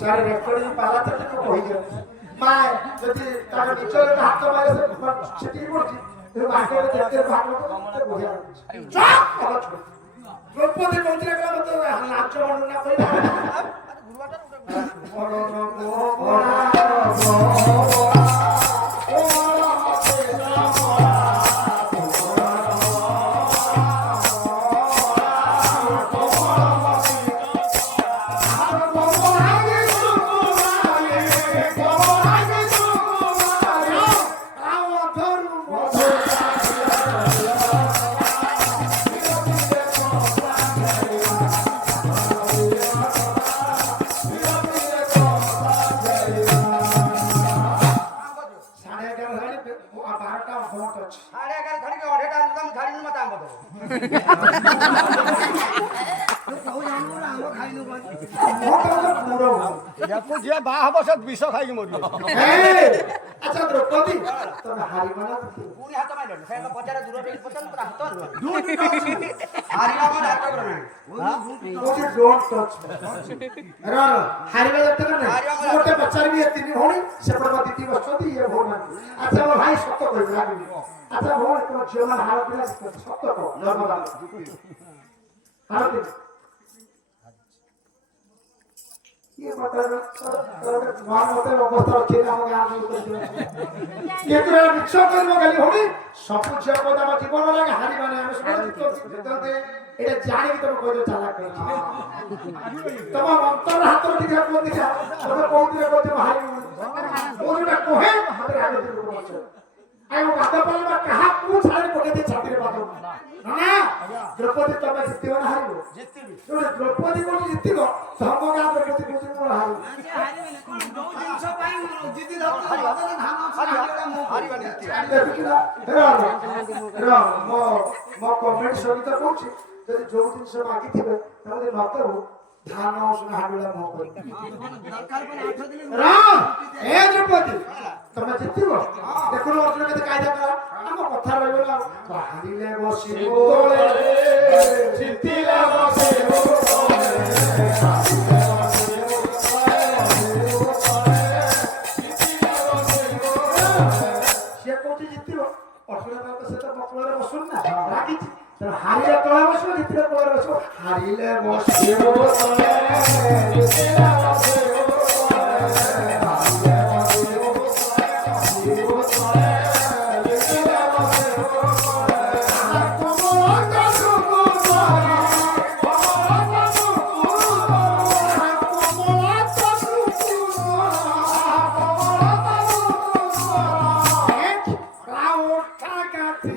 सारे रेकॉर्डिंग पाला तर तो होईल माय যদি তার নিচের হাত মারে সেটি করছি তো বাকি দেখতে ভালো তো বোঝা চুপ কথা ছোট দ্রৌপদী মন্ত্রী গলা মতো নাচ বর্ণনা কই না विष खाई मर अच्छा द्रौपदी तुम हारी माना पूरी हाथ में लड़ फेर पचारे दूर रे पचन पर हाथ हारी मामा हाथ कर ना मुझे डोंट टच रा हारी में जब तक मोटे बच्चा भी है तीन होनी सेपड़ में दीदी बसती ये भोर में अच्छा वो भाई सत्य कोई लागे अच्छा वो तो जीवन हाल दिला सत्य को नॉर्मल हाल ये बता मान होते अवस्था अच्छे हम गांव में ये तो रिक्शा करबो गली होनी सब कुछ को दाम जीवन लागे हारी माने हम सब जितते এটা জানি তুমি কইছো চালাক কইছো তোমার অন্তর হাত দিকে কোন দিকে তুমি কোন দিকে কইছো হারি ওটা কোহে হাতে আগে দিকে কইছো আই ও কথা বলবা কাহা কু ছাড়ে পকে দিয়ে ছাতিরে বাঁধো না দ্রৌপদী তুমি জিতবে না হারিব জিতবি তুমি দ্রৌপদী কোন জিতব ধর্মগাঁ প্রগতি কোন কোন হারি হারি মানে কোন দো জিনিস পাই জিতি দাও হারি রা মো কমেন্ট সহিত কইছি যদি जो जिनिस मागी थिबे ताले नकरु धान औषध हाडुला मो कर दरकार पर 8 दिन राम ए द्रौपदी तमे जितिबो देखो अर्जुन के कायदा करा हम कथा रहबो ना हारिले बसिबो तोले जितिले बसिबो से कोठी जितिबो अर्जुन का से तो बकलरे बसुन ना राखी हारिले तोला बसो जितले तोला बसो हारिले बसिबो तोले जितिले बसिबो तोले हारिले बसिबो तोले जितिले बसिबो तोले कोमल कासुको कोमल कासुको कोमल कासुको एक राव काकाती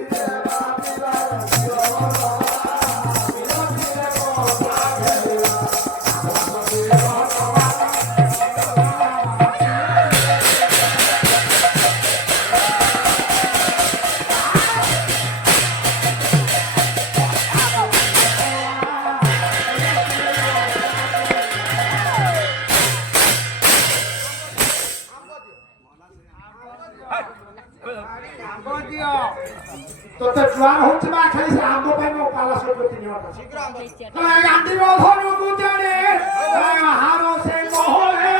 तो जुआन होচ্ছে না খালি সে আম্ব পাইনো পালা সব করতে নিও শীঘ্র আম্ব গান্ধী বধনু গুজরে হারো সে মহলে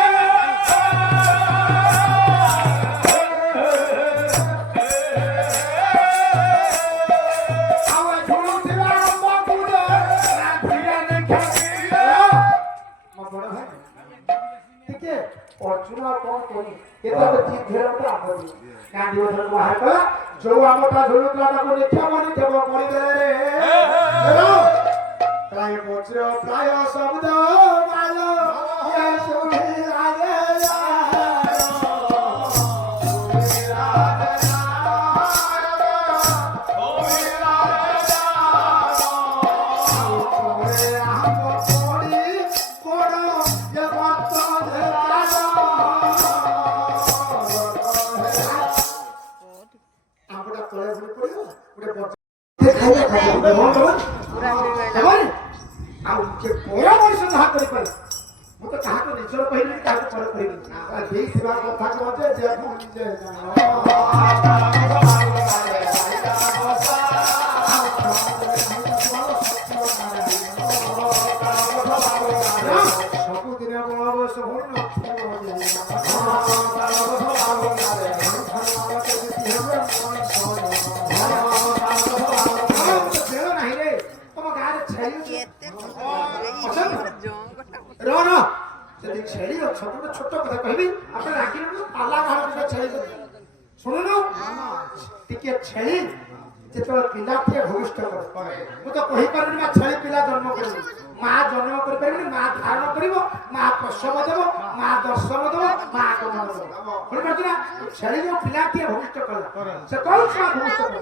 আওয়া ঝুলু দিলা আম্ব গুজরে রাধিরা দেখে মা বড় ভাই ঠিক আছে অর্জুন কোন কোন এটা তো জিত ধরে তো আম্ব গান্ধী বধনু বাহার করা जो আমটা ঝুলুতলা তাকে দেখিয়া মনে দেব করি দে রে প্রায় বজ্র প্রায় শব্দ মালো এ শুনি লাগে ଆଉ ଯେ ପର ମଣିଷ ଯାହା କରିପାରେ ମୁଁ ତ କାହାକୁ ନିଜର କହିବିନି କାହାକୁ ପର କହିବିନି ଦେଇଥିବା କଥା କହେ ଯେ ନିଜେ ସବୁଦିନ ବଳ ବୟସ ହଉନି ନାହିଁ ରେ ତମ ଗାଁରେ ଛେଳି ଯଦି ଛେଳି ଅଛ ଗୋଟେ ଛୋଟ କଥା କହିବି ଆପଣ ରାଗିଲେ ପାଲା ଘର ଛେଳି ଶୁଣୁନୁ ଟିକେ ଛେଳି ଯେତେବେଳେ ପିଲାଟିଏ ଭୂମିଷ୍ଠ କରେ ମୁଁ ତ କହିପାରିବିନି ମା ଛେଳି ପିଲା ଜନ୍ମ କରିବ ମା ଜନ୍ମ କରିପାରିବିନି ମା ଧାରଣ କରିବ ମା ପ୍ରସବ ଦେବ ମା ଦର୍ଶନ ଦେବ ମା ଗମନ ଦେବ ବୁଝିପାରୁଛୁ ନା ଛେଳି ଯୋଉ ପିଲାଟିଏ ଭୂମିଷ୍ଠ କଲା ସେ କଣ ଛୁଆ ଭୂମିଷ୍ଠ କଲା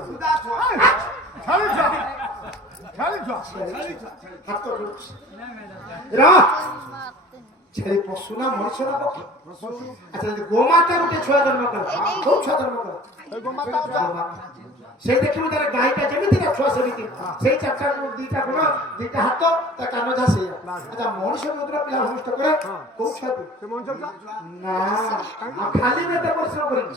ଛେଳି ପଶୁ ନା ମଣିଷ ନା ପକ୍ଷୀ ଆଚ୍ଛା ଯଦି ଗୋମାତା ଗୋଟେ ଛୁଆ ଜନ୍ମ କଲା କୋଉ ଛୁଆ ଜନ୍ମ କଲା ସେଇ ଦେଖିବୁ ତାର ଗାଈଟା ଯେମିତି ତା ଛୁଆ ସେମିତି ସେଇ ଚାରିଟା ଦିଟା ଗୁଣ ଦିଟା ହାତ ତା କାନ ଯା ସେଇଆ ଆଚ୍ଛା ମଣିଷ ଯୋଉଦିନ ପିଲା ଭୂମିଷ୍ଠ କରେ କୋଉ ଛୁଆ ନା ଖାଲି ଏତେ ପରିଶ୍ରମ କରିବି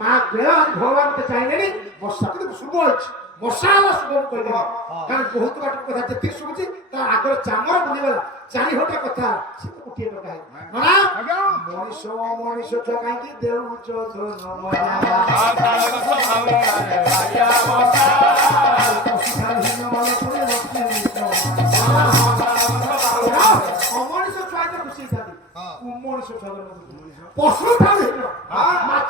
ମା ବେଳ ଭଗବାନ ମତେ ଚାହିଁଲେନି ବର୍ଷା କିନ୍ତୁ ଶୁଭ ଅଛି ବର୍ଷା ହେଲା ଶୁଭ ମୁଁ କହିଦେବି କାରଣ ବହୁତ ବାଟ କଥା ଯେତିକି ଶୁଭୁଛି ତା ଆଗରେ ଚାମର ବୁଲିଗଲା 4 ଘଣ୍ଟା କଥା ସେ ତ ଗୋଟିଏ ଟଙ୍କା ମଣିଷ ମଣିଷ ଛୁଆ କାହିଁକି ଦେଉଛ ଅମଣିଷ ଛୁଆ ତ ଖୁସି ହେଇଥାନ୍ତି ମଣିଷ ଛୁଆ ପଶୁ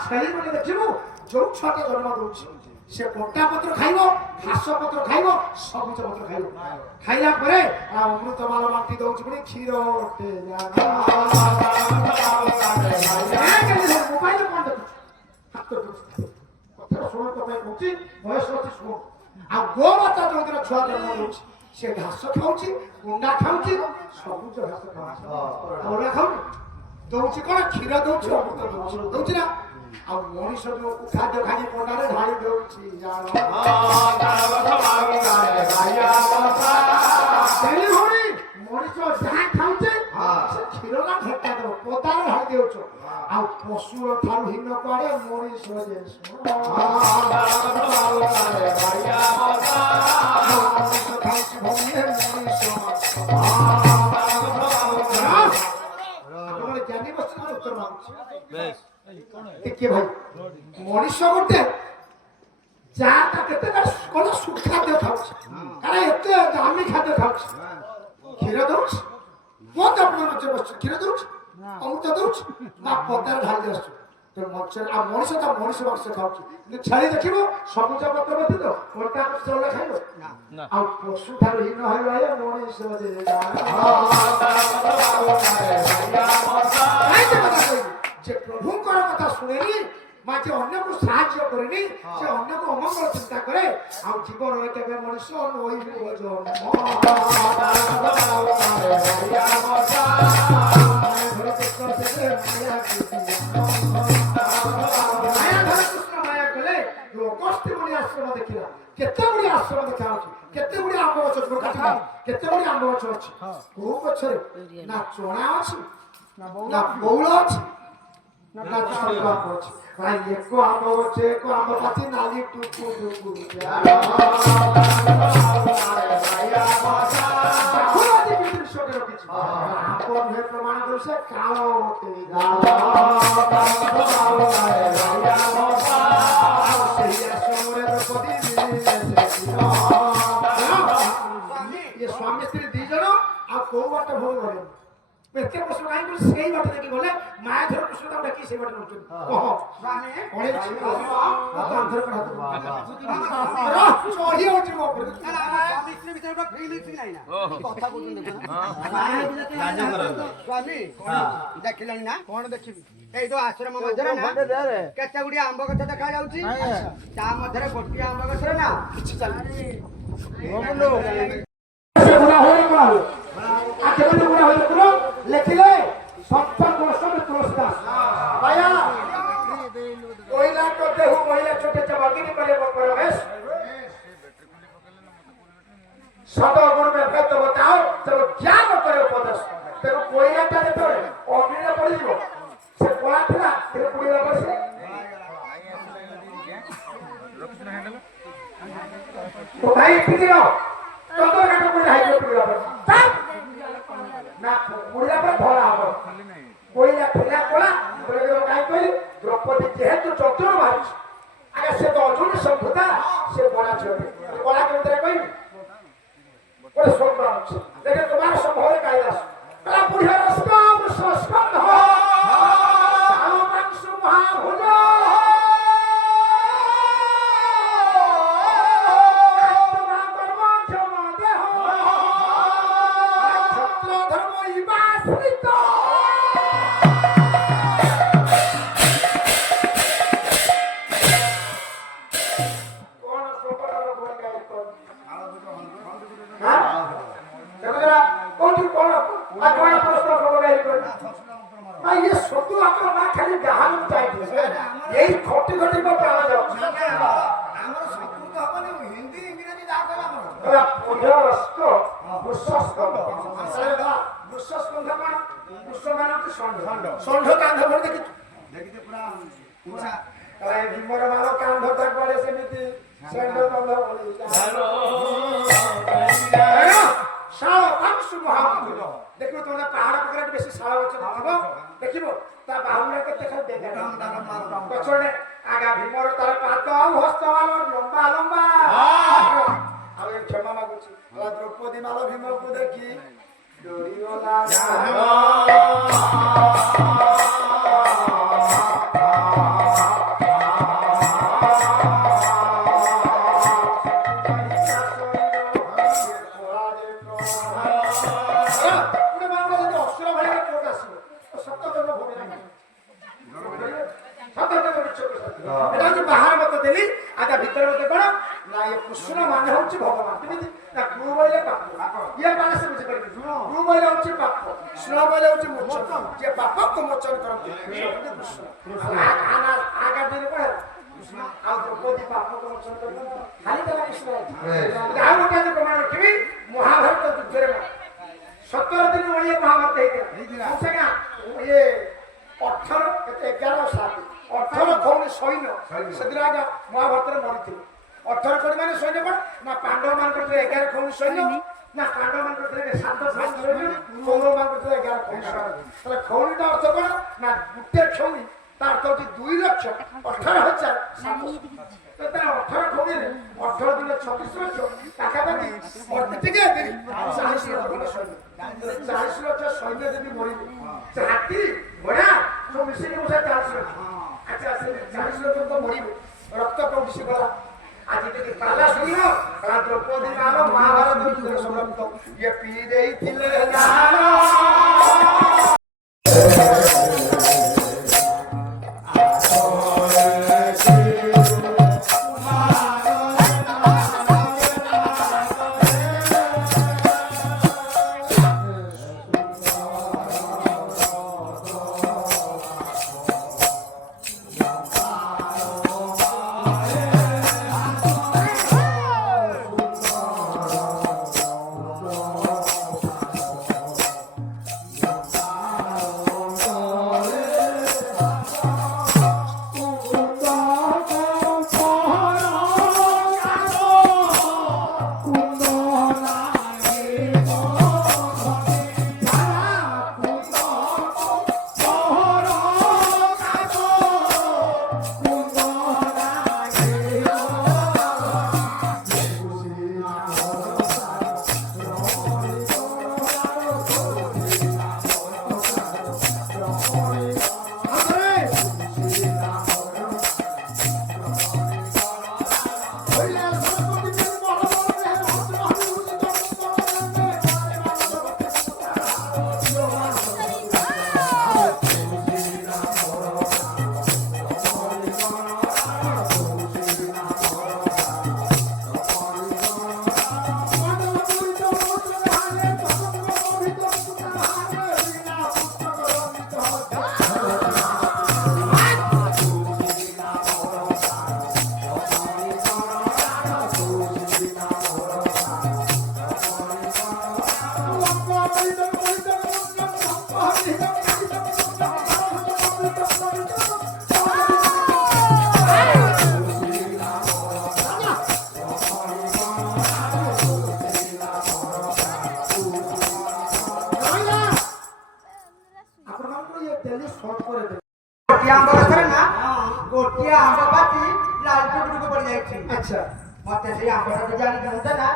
ଛେଳି ଗୋଟେ ଦେଖିବୁ ଯୋଉ ଛୁଆଟା ଜନ୍ମ ଦଉଛି ସେ କଣ୍ଟା ପତ୍ର ଖାଇବ ଘାସ ପତ୍ର ଖାଇବ ସବୁଜ ପତ୍ର ଖାଇବ ଖାଇଲା ପରେ ଅମୃତମାଳ ମାଟି ଦଉଛି ପୁଣି କ୍ଷୀର ମୋବାଇଲ କଣ ଦେଖୁଛି କଥା ଶୁଣ କଥା କହୁଛି ବୟସ ଅଛି ଶୁଣ ଆଉ ଗୋମାତା ଯୋଉଦିନ ଛୁଆ ଜନ୍ମ ଦଉଛି ସେ ଘାସ ଖାଉଛି କୁଣ୍ଡା ଖାଉଛି ସବୁଜ ଘାସ ଖାଉଛି ଖାଉନି ଦଉଛି କଣ କ୍ଷୀର ଦଉଛି ଅମୃତ ଦଉଛି ନା ଆଉ ମଣିଷ ଯୋଉ ଖାଦ୍ୟ ଖାଇ ପଣ୍ଡାରେ ଢାଳି ଦଉଛି ମଣିଷ ଯାହା ଖାଉଛେ ସେ କ୍ଷୀର ନା ଘେଟା ଦେବ ପଦାରେ ଢାଳି ଦେଉଛ ଆଉ ପଶୁର ଠାରୁ ହୀନ କୁଆଡେ ମଣିଷ ଜ୍ଞାନୀ ବସ୍ତୁ ଉତ୍ତର ମାଗୁଛି ଟିକେ ଭାଇ ମଣିଷ ଗୋଟେ ଯାହା କେତେ କଣ ସୁଖାଦ୍ୟ ଖାଉଛି କାରଣ ଏତେ ଦାମୀ ଖାଦ୍ୟ ଖାଉଛି କ୍ଷୀର ଦଉଛି ବହୁତ ଆପଣଙ୍କ ବସିଛୁ କ୍ଷୀର ଦଉଛି ଅମୃତ ଦଉଛି ନା ପଦାରେ ଢାଳି ଆସୁଛୁ ଆଉ ମଣିଷ ତା ମଣିଷ ମାଂସ ଖାଉଛି କିନ୍ତୁ ଛେଳି ଦେଖିବ ସବୁଜ ପତ୍ର ବ୍ୟତୀତ କଣ୍ଟା ଚାଉଳ ଖାଇବ ଆଉ ପଶୁ ଠାରୁ ହୀନ ହେବା ମଣିଷ যে প্রভুঙ্কর কথা শুনেনি মা যে অন্যকে সাহায্য করেনি সে অন্যকে অমঙ্গল চিন্তা করে আর জীবনে কেবে মনুষ্য নইব মায়া কলে অগস্তি মণি আশ্রম দেখিলা কেতে গুড়ি আশ্রম দেখা আছে কেতে গুড়ি আম্ব গছ কেতে গুড়ি আম্ব গছ ଅଛି କୋଉ ଗଛରେ ନା ଚଣା ଅଛି ନା ବଉଳ ଅଛି ନା ଛଙ୍କା ଅଛି ଭାଇ ଏକ ଆମ୍ବ ଗଛ ଏକ ଆମ୍ବ ପାଚି ନାଲି ଟୁକୁ ଟୁକୁ ଆମ୍ବ ନୁହେଁ ପ୍ରମାଣ କରୁ ସେ କାଳ ସ୍ୱାମୀ ସ୍ତ୍ରୀ 2 ଜଣ ଆଉ କୋଉ ବାଟ ଭୋଗ ଗଲେ ଏତେ ପ୍ରଶ୍ନ କାହିଁକି ସେଇ ବାଟ ଦେଖି ଗଲେ ମାୟା ଧର କୃଷ୍ଣ ତାକୁ ଡାକି ସେଇ ବାଟ ନଉଛନ୍ତି ଦେଖିଲାଣି ନା କଣ ଦେଖିବି ଏଇ ତ ଆଶ୍ରମ ମଧ୍ୟରେ ନା କେତେ ଗୁଡିଏ ଆମ୍ବ ଗଛ ଦେଖା ଯାଉଛି ତା ମଧ୍ୟରେ ଗୋଟିଏ ଆମ୍ବ ଗଛରେ ନା କିଛି ଚାଲିଛି লেখিলে 70 বর্ষ में तुलसीदास भैया कोयला तो देहु महिला छोटे चबागिनी करे प्रवेश শত গুণে ভেদ বতাও তবে জ্ঞান করে উপদেশ তেଣୁ କୋଇଲାଟା ଯେତେବେଳେ ଅଗ୍ନିରେ ପଡ଼ିଯିବ ସେ କଳା ଥିଲା ସେ ପୋଡ଼ିଲା ପରେ ସେ ଭାଇ ଏଠିକି ରହ ଚନ୍ଦ୍ର କାଠ ପୋଡ଼ିଲା ହେଇଯିବ ପୋଡ଼ିଲା ପରେ ନା ପୋଡ଼ିଲା ପରେ ଧଳା ହବ କୋଇଲା ଥିଲା କଳା କାହିଁ କହିଲି ଦ୍ରୌପଦୀ ଯେହେତୁ ଚନ୍ଦ୍ର ବାହାରିଛି ଆଜ୍ଞା ସେ ତ ଅର୍ଜୁନ ସଭ୍ୟତା ସେ କଳା ଝିଅଟି କଳା କେମିତିରେ କହିବି ଗୋଟେ ସ୍ୱପ୍ନ ଅଛି ଦେଖେ তোমার সম্ভবে কাইলাস কলা বুড়িয়া রস্ক বৃষস্কন্ধ সালমাংশু মহাভুজ ଷଣ୍ଢ କାନ୍ଧ ଭଳି ଦେଖିଛୁ ଭୀମର ମାଳ କାନ୍ଧଟା କୁଆଡେ ସେମିତି ଷଣ୍ଢ କାନ୍ଧ ଭଳି ଶାଳ ଅଂଶୁ ମହାଭୁଜ ଦେଖିବ ତମେ ପାହାଡ ପାଖରେ ବେଶୀ ଶାଳ ଗଛ ଥିବ ଦେଖିବ ତା ବାହୁରେ କେତେ ପଛରେ ଆଗା ଭୀମର ତାର ପାଦ ଆଉ ହସ୍ତ ଲମ୍ବା ଲମ୍ବା ଆଉ ଏ କ୍ଷମା ମାଗୁଛି ଦ୍ରୌପଦୀ ମାଳ ଭୀମକୁ ଦେଖି ଡରିଗଲା କୃଷ୍ଣ ମାନେ ହଉଛି ଭଗବାନ କେମିତି ନା କୃ ବୋଇଲେ ପାପ ଇଏ ମାନେ ସେ ବୁଝିପାରିବେ କୃ ବୋଇଲେ ହଉଛି ପାପ ସ୍ନ ବୋଇଲେ ହଉଛି ମୋଚନ ଯିଏ ପାପକୁ ମୋଚନ କରନ୍ତି କୃଷ୍ଣ ଆଗା ଦିନ କଣ ଆଉ ଦ୍ରୌପଦୀ ପାପକୁ ମୋଚନ କରନ୍ତି ଖାଲି ଦେଲା କୃଷ୍ଣ ଆଉ ଗୋଟେ ଆଜି ପ୍ରମାଣ ରଖିବି ମହାଭାରତ ଯୁଦ୍ଧରେ 17 ଦିନ ଓଳିଏ ମହାଭାରତ ହେଇଥିଲା ସେଟା ଇଏ 18 ଖଉନି ସୈନ୍ୟ ସେଦିନ ଆଜ୍ଞା ମହାଭାରତରେ ମରିଥିଲେ 18 କୋଟି ମାନେ ସୈନ୍ୟ କଣ ନା ପାଣ୍ଡବ ମାନଙ୍କର 11 ଖଉନି ସୈନ୍ୟ ନା ପାଣ୍ଡବ ମାନଙ୍କର 7 ସୈନ୍ୟ କୌରବ ମାନଙ୍କର 11 ଖଉନି ତାହେଲେ ଖଉନିଟା ଅର୍ଥ କଣ ନା ଗୋଟେ ଖଉନି ତା ଅର୍ଥ ହଉଛି 2 ଲକ୍ଷ 18,000 ତାହେଲେ 18 ଖଉନିରେ 18 ଦିନ 36 ଲକ୍ଷ ପାଖାପାଖି ଟିକେ 40 ଲକ୍ଷ ସୈନ୍ୟ ଯଦି ମରିବେ ହାତୀ ଘୋଡ଼ା ସବୁ ମିଶିକି 40 ଲକ୍ଷ ଆଚ୍ଛା 40 ଲକ୍ଷ ତ ମରିବେ ରକ୍ତ କୋଉଠି ଗଲା আজি যদি পালা শুনিল দ্রৌপদী মাল মহাভারত যুদ্ধের সমাপ্ত ইয়ে পি ଦେଇଥିଲେ ମତେ ସେଇ ଆମ୍ବଟା ଟିକେ ଆଣି ଦିଅନ୍ତେ ନା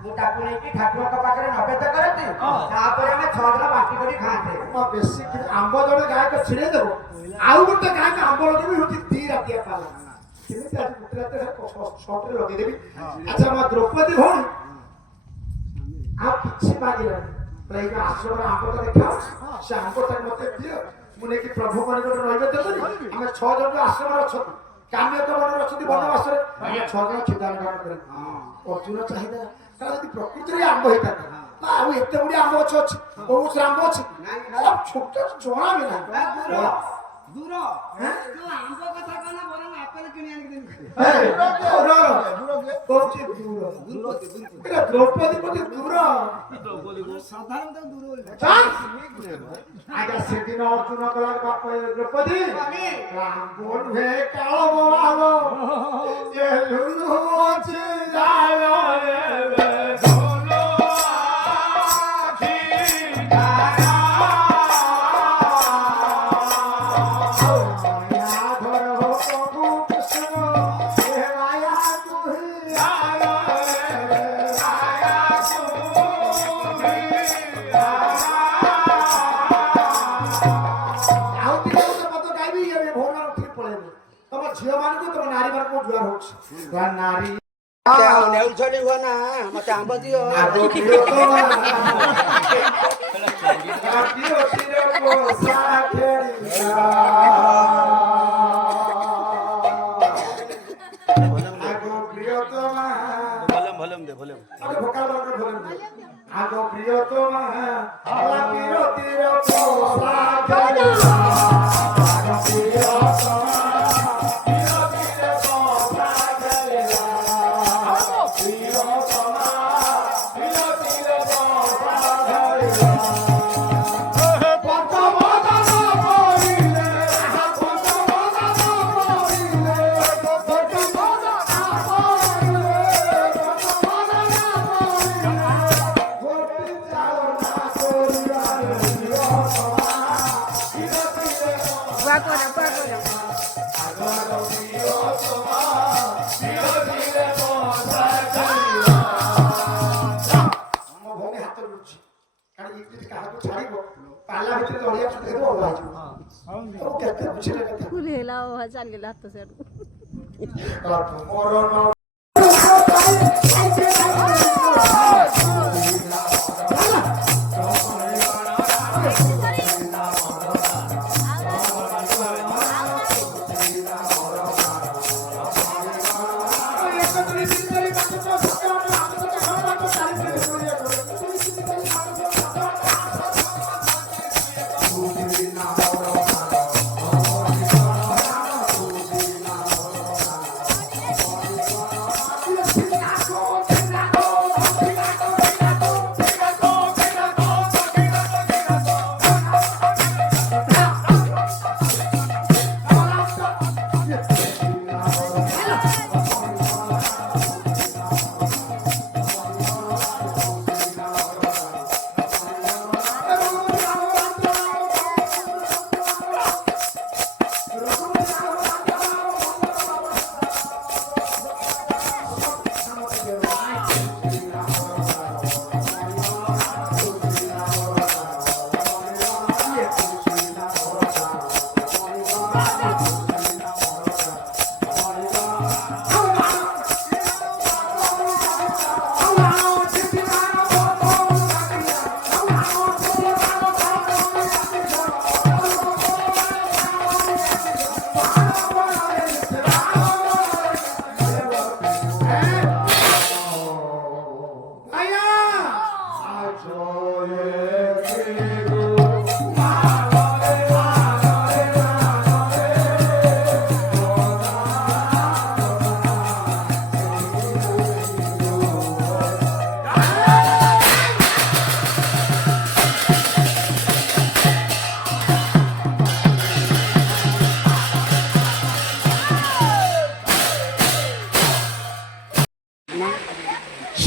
ମୁଁ ତାକୁ ନେଇକି ଠାକୁରଙ୍କ ପାଖରେ ନୈବେଦ୍ୟ କରନ୍ତି ତାପରେ ଆମେ 6 ଜଣ ବାଟି କରି ଖାଆନ୍ତେ। ବେଶୀ ଆମ୍ବ ଜଣେ ଗାଈକୁ ଛିଡେଇ ଦେବ ଆଉ ଗୋଟେ ଗାଈକୁ ଆମ୍ବ ଲଗେଇବି ହଉଛି 2 ରାତିଆ ପାଲା କେମିତି ଆଜି ଗୋଟେ ରାତିରେ ସର୍ଟରେ ଲଗେଇଦେବି। ଆଚ୍ଛା ମୋ ଦ୍ରୌପଦୀ ଭଉଣୀ ଆଉ କିଛି ମାଗିଲାନି ଏଇ ଯୋଉ ଆଶ୍ରମର ଆମ୍ବଟା ଦେଖାଅ ସେ ଆମ୍ବଟାକୁ ମତେ ଦିଅ ମୁଁ ନେଇକି ପ୍ରଭୁଙ୍କ ନିକଟରେ ନୈବେଦ୍ୟ କରିବି। ଆମେ 6 ଜଣ ଯୋଉ ଆଶ୍ରମରେ ଅଛନ୍ତି କାମ୍ୟକ ମନରେ ଅଛନ୍ତି ବନବାସରେ ଆମେ 6 ଜଣ କ୍ଷୁଦାନ କରିବୁ। ଅର୍ଜୁନ ଚାହିଦା ତାର ଯଦି ପ୍ରକୃତିରେ ଆମ୍ବ ହେଇଥାନ୍ତା ଆଉ ଏତେ ଗୁଡିଏ ଆମ୍ବ ଗଛ ଅଛି ବହୁତ ଆମ୍ବ ଅଛି ଛୋଟ ଜଣା ବି ନାହିଁ ଦୂର ଯୋଉ ଆମ୍ବ କଥା କହିଲା ବରଂ ଆପେଲ କିଣି ଆଣିକି ଦେବି। କହୁଛି ଦ୍ରୌପଦୀ ପ୍ରତି ଦୂର ସାଧାରଣତଃ ଦୂର ଆଜ୍ଞା ସେଦିନ ଅର୍ଜୁନ କଲା ବାପ ଦ୍ରୌପଦୀ ଆମ୍ବ ନୁହେଁ କାଳ ମୋବାଲ ଏ ଲୁଲୁ ଅଛି ଯାୟ नारी ନେଉଛନି ହୁଅ ନା ମତେ ଆମ୍ବ ଦିଅ। आगो प्रियतमा बिरतिर ଚାଲିଗଲା ହାତ ସିଆଡୁ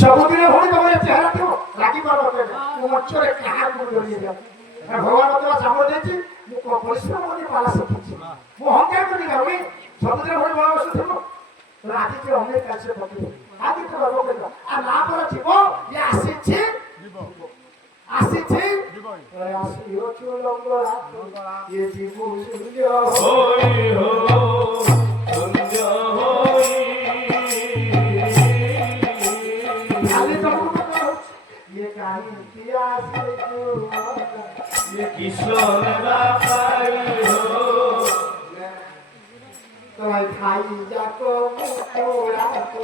ସବୁଦିନେ ଭଉଣୀ ତମର ଚେହେରା ଥିବ ଲାଗିପାର ମୁଁ ମଞ୍ଚରେ କାହାକୁ ଜড়িয়ে ଯାଉ ଭଗବାନ ମତେ ଚାମଡ଼ ଦେଇଛି ମୁଁ ପରିଶ୍ରମ କରି ପାଲା ଶିଖିଛି ମୁଁ ଅହଙ୍କାର କରି ଭଉଣୀ ସବୁଦିନେ ଭଉଣୀ ବନବାସ ଥିବ ଆଜି ଯେ ଅନେକ କାର୍ଯ୍ୟ ପକେଇବ ଆଜି ତ ଗର୍ବ କରିବା ଆଉ ନା ପରେ ଥିବ ଇଏ ଆସିଛି ଆସିଛି ଆସିଅଛୁ ଲଙ୍ଗଳା ଇଏ ଯିବୁ ସୂର୍ଯ୍ୟ ହୋଇ ହୋ ସୂର୍ଯ୍ୟ ହୋଇ ଖାଲି ତମକୁ କହୁଛି ଇଏ କାହିଁକି ଆସିଛୁ ये किशोर बापाई हो তোমায় খাই যাকো মুকুড়াকো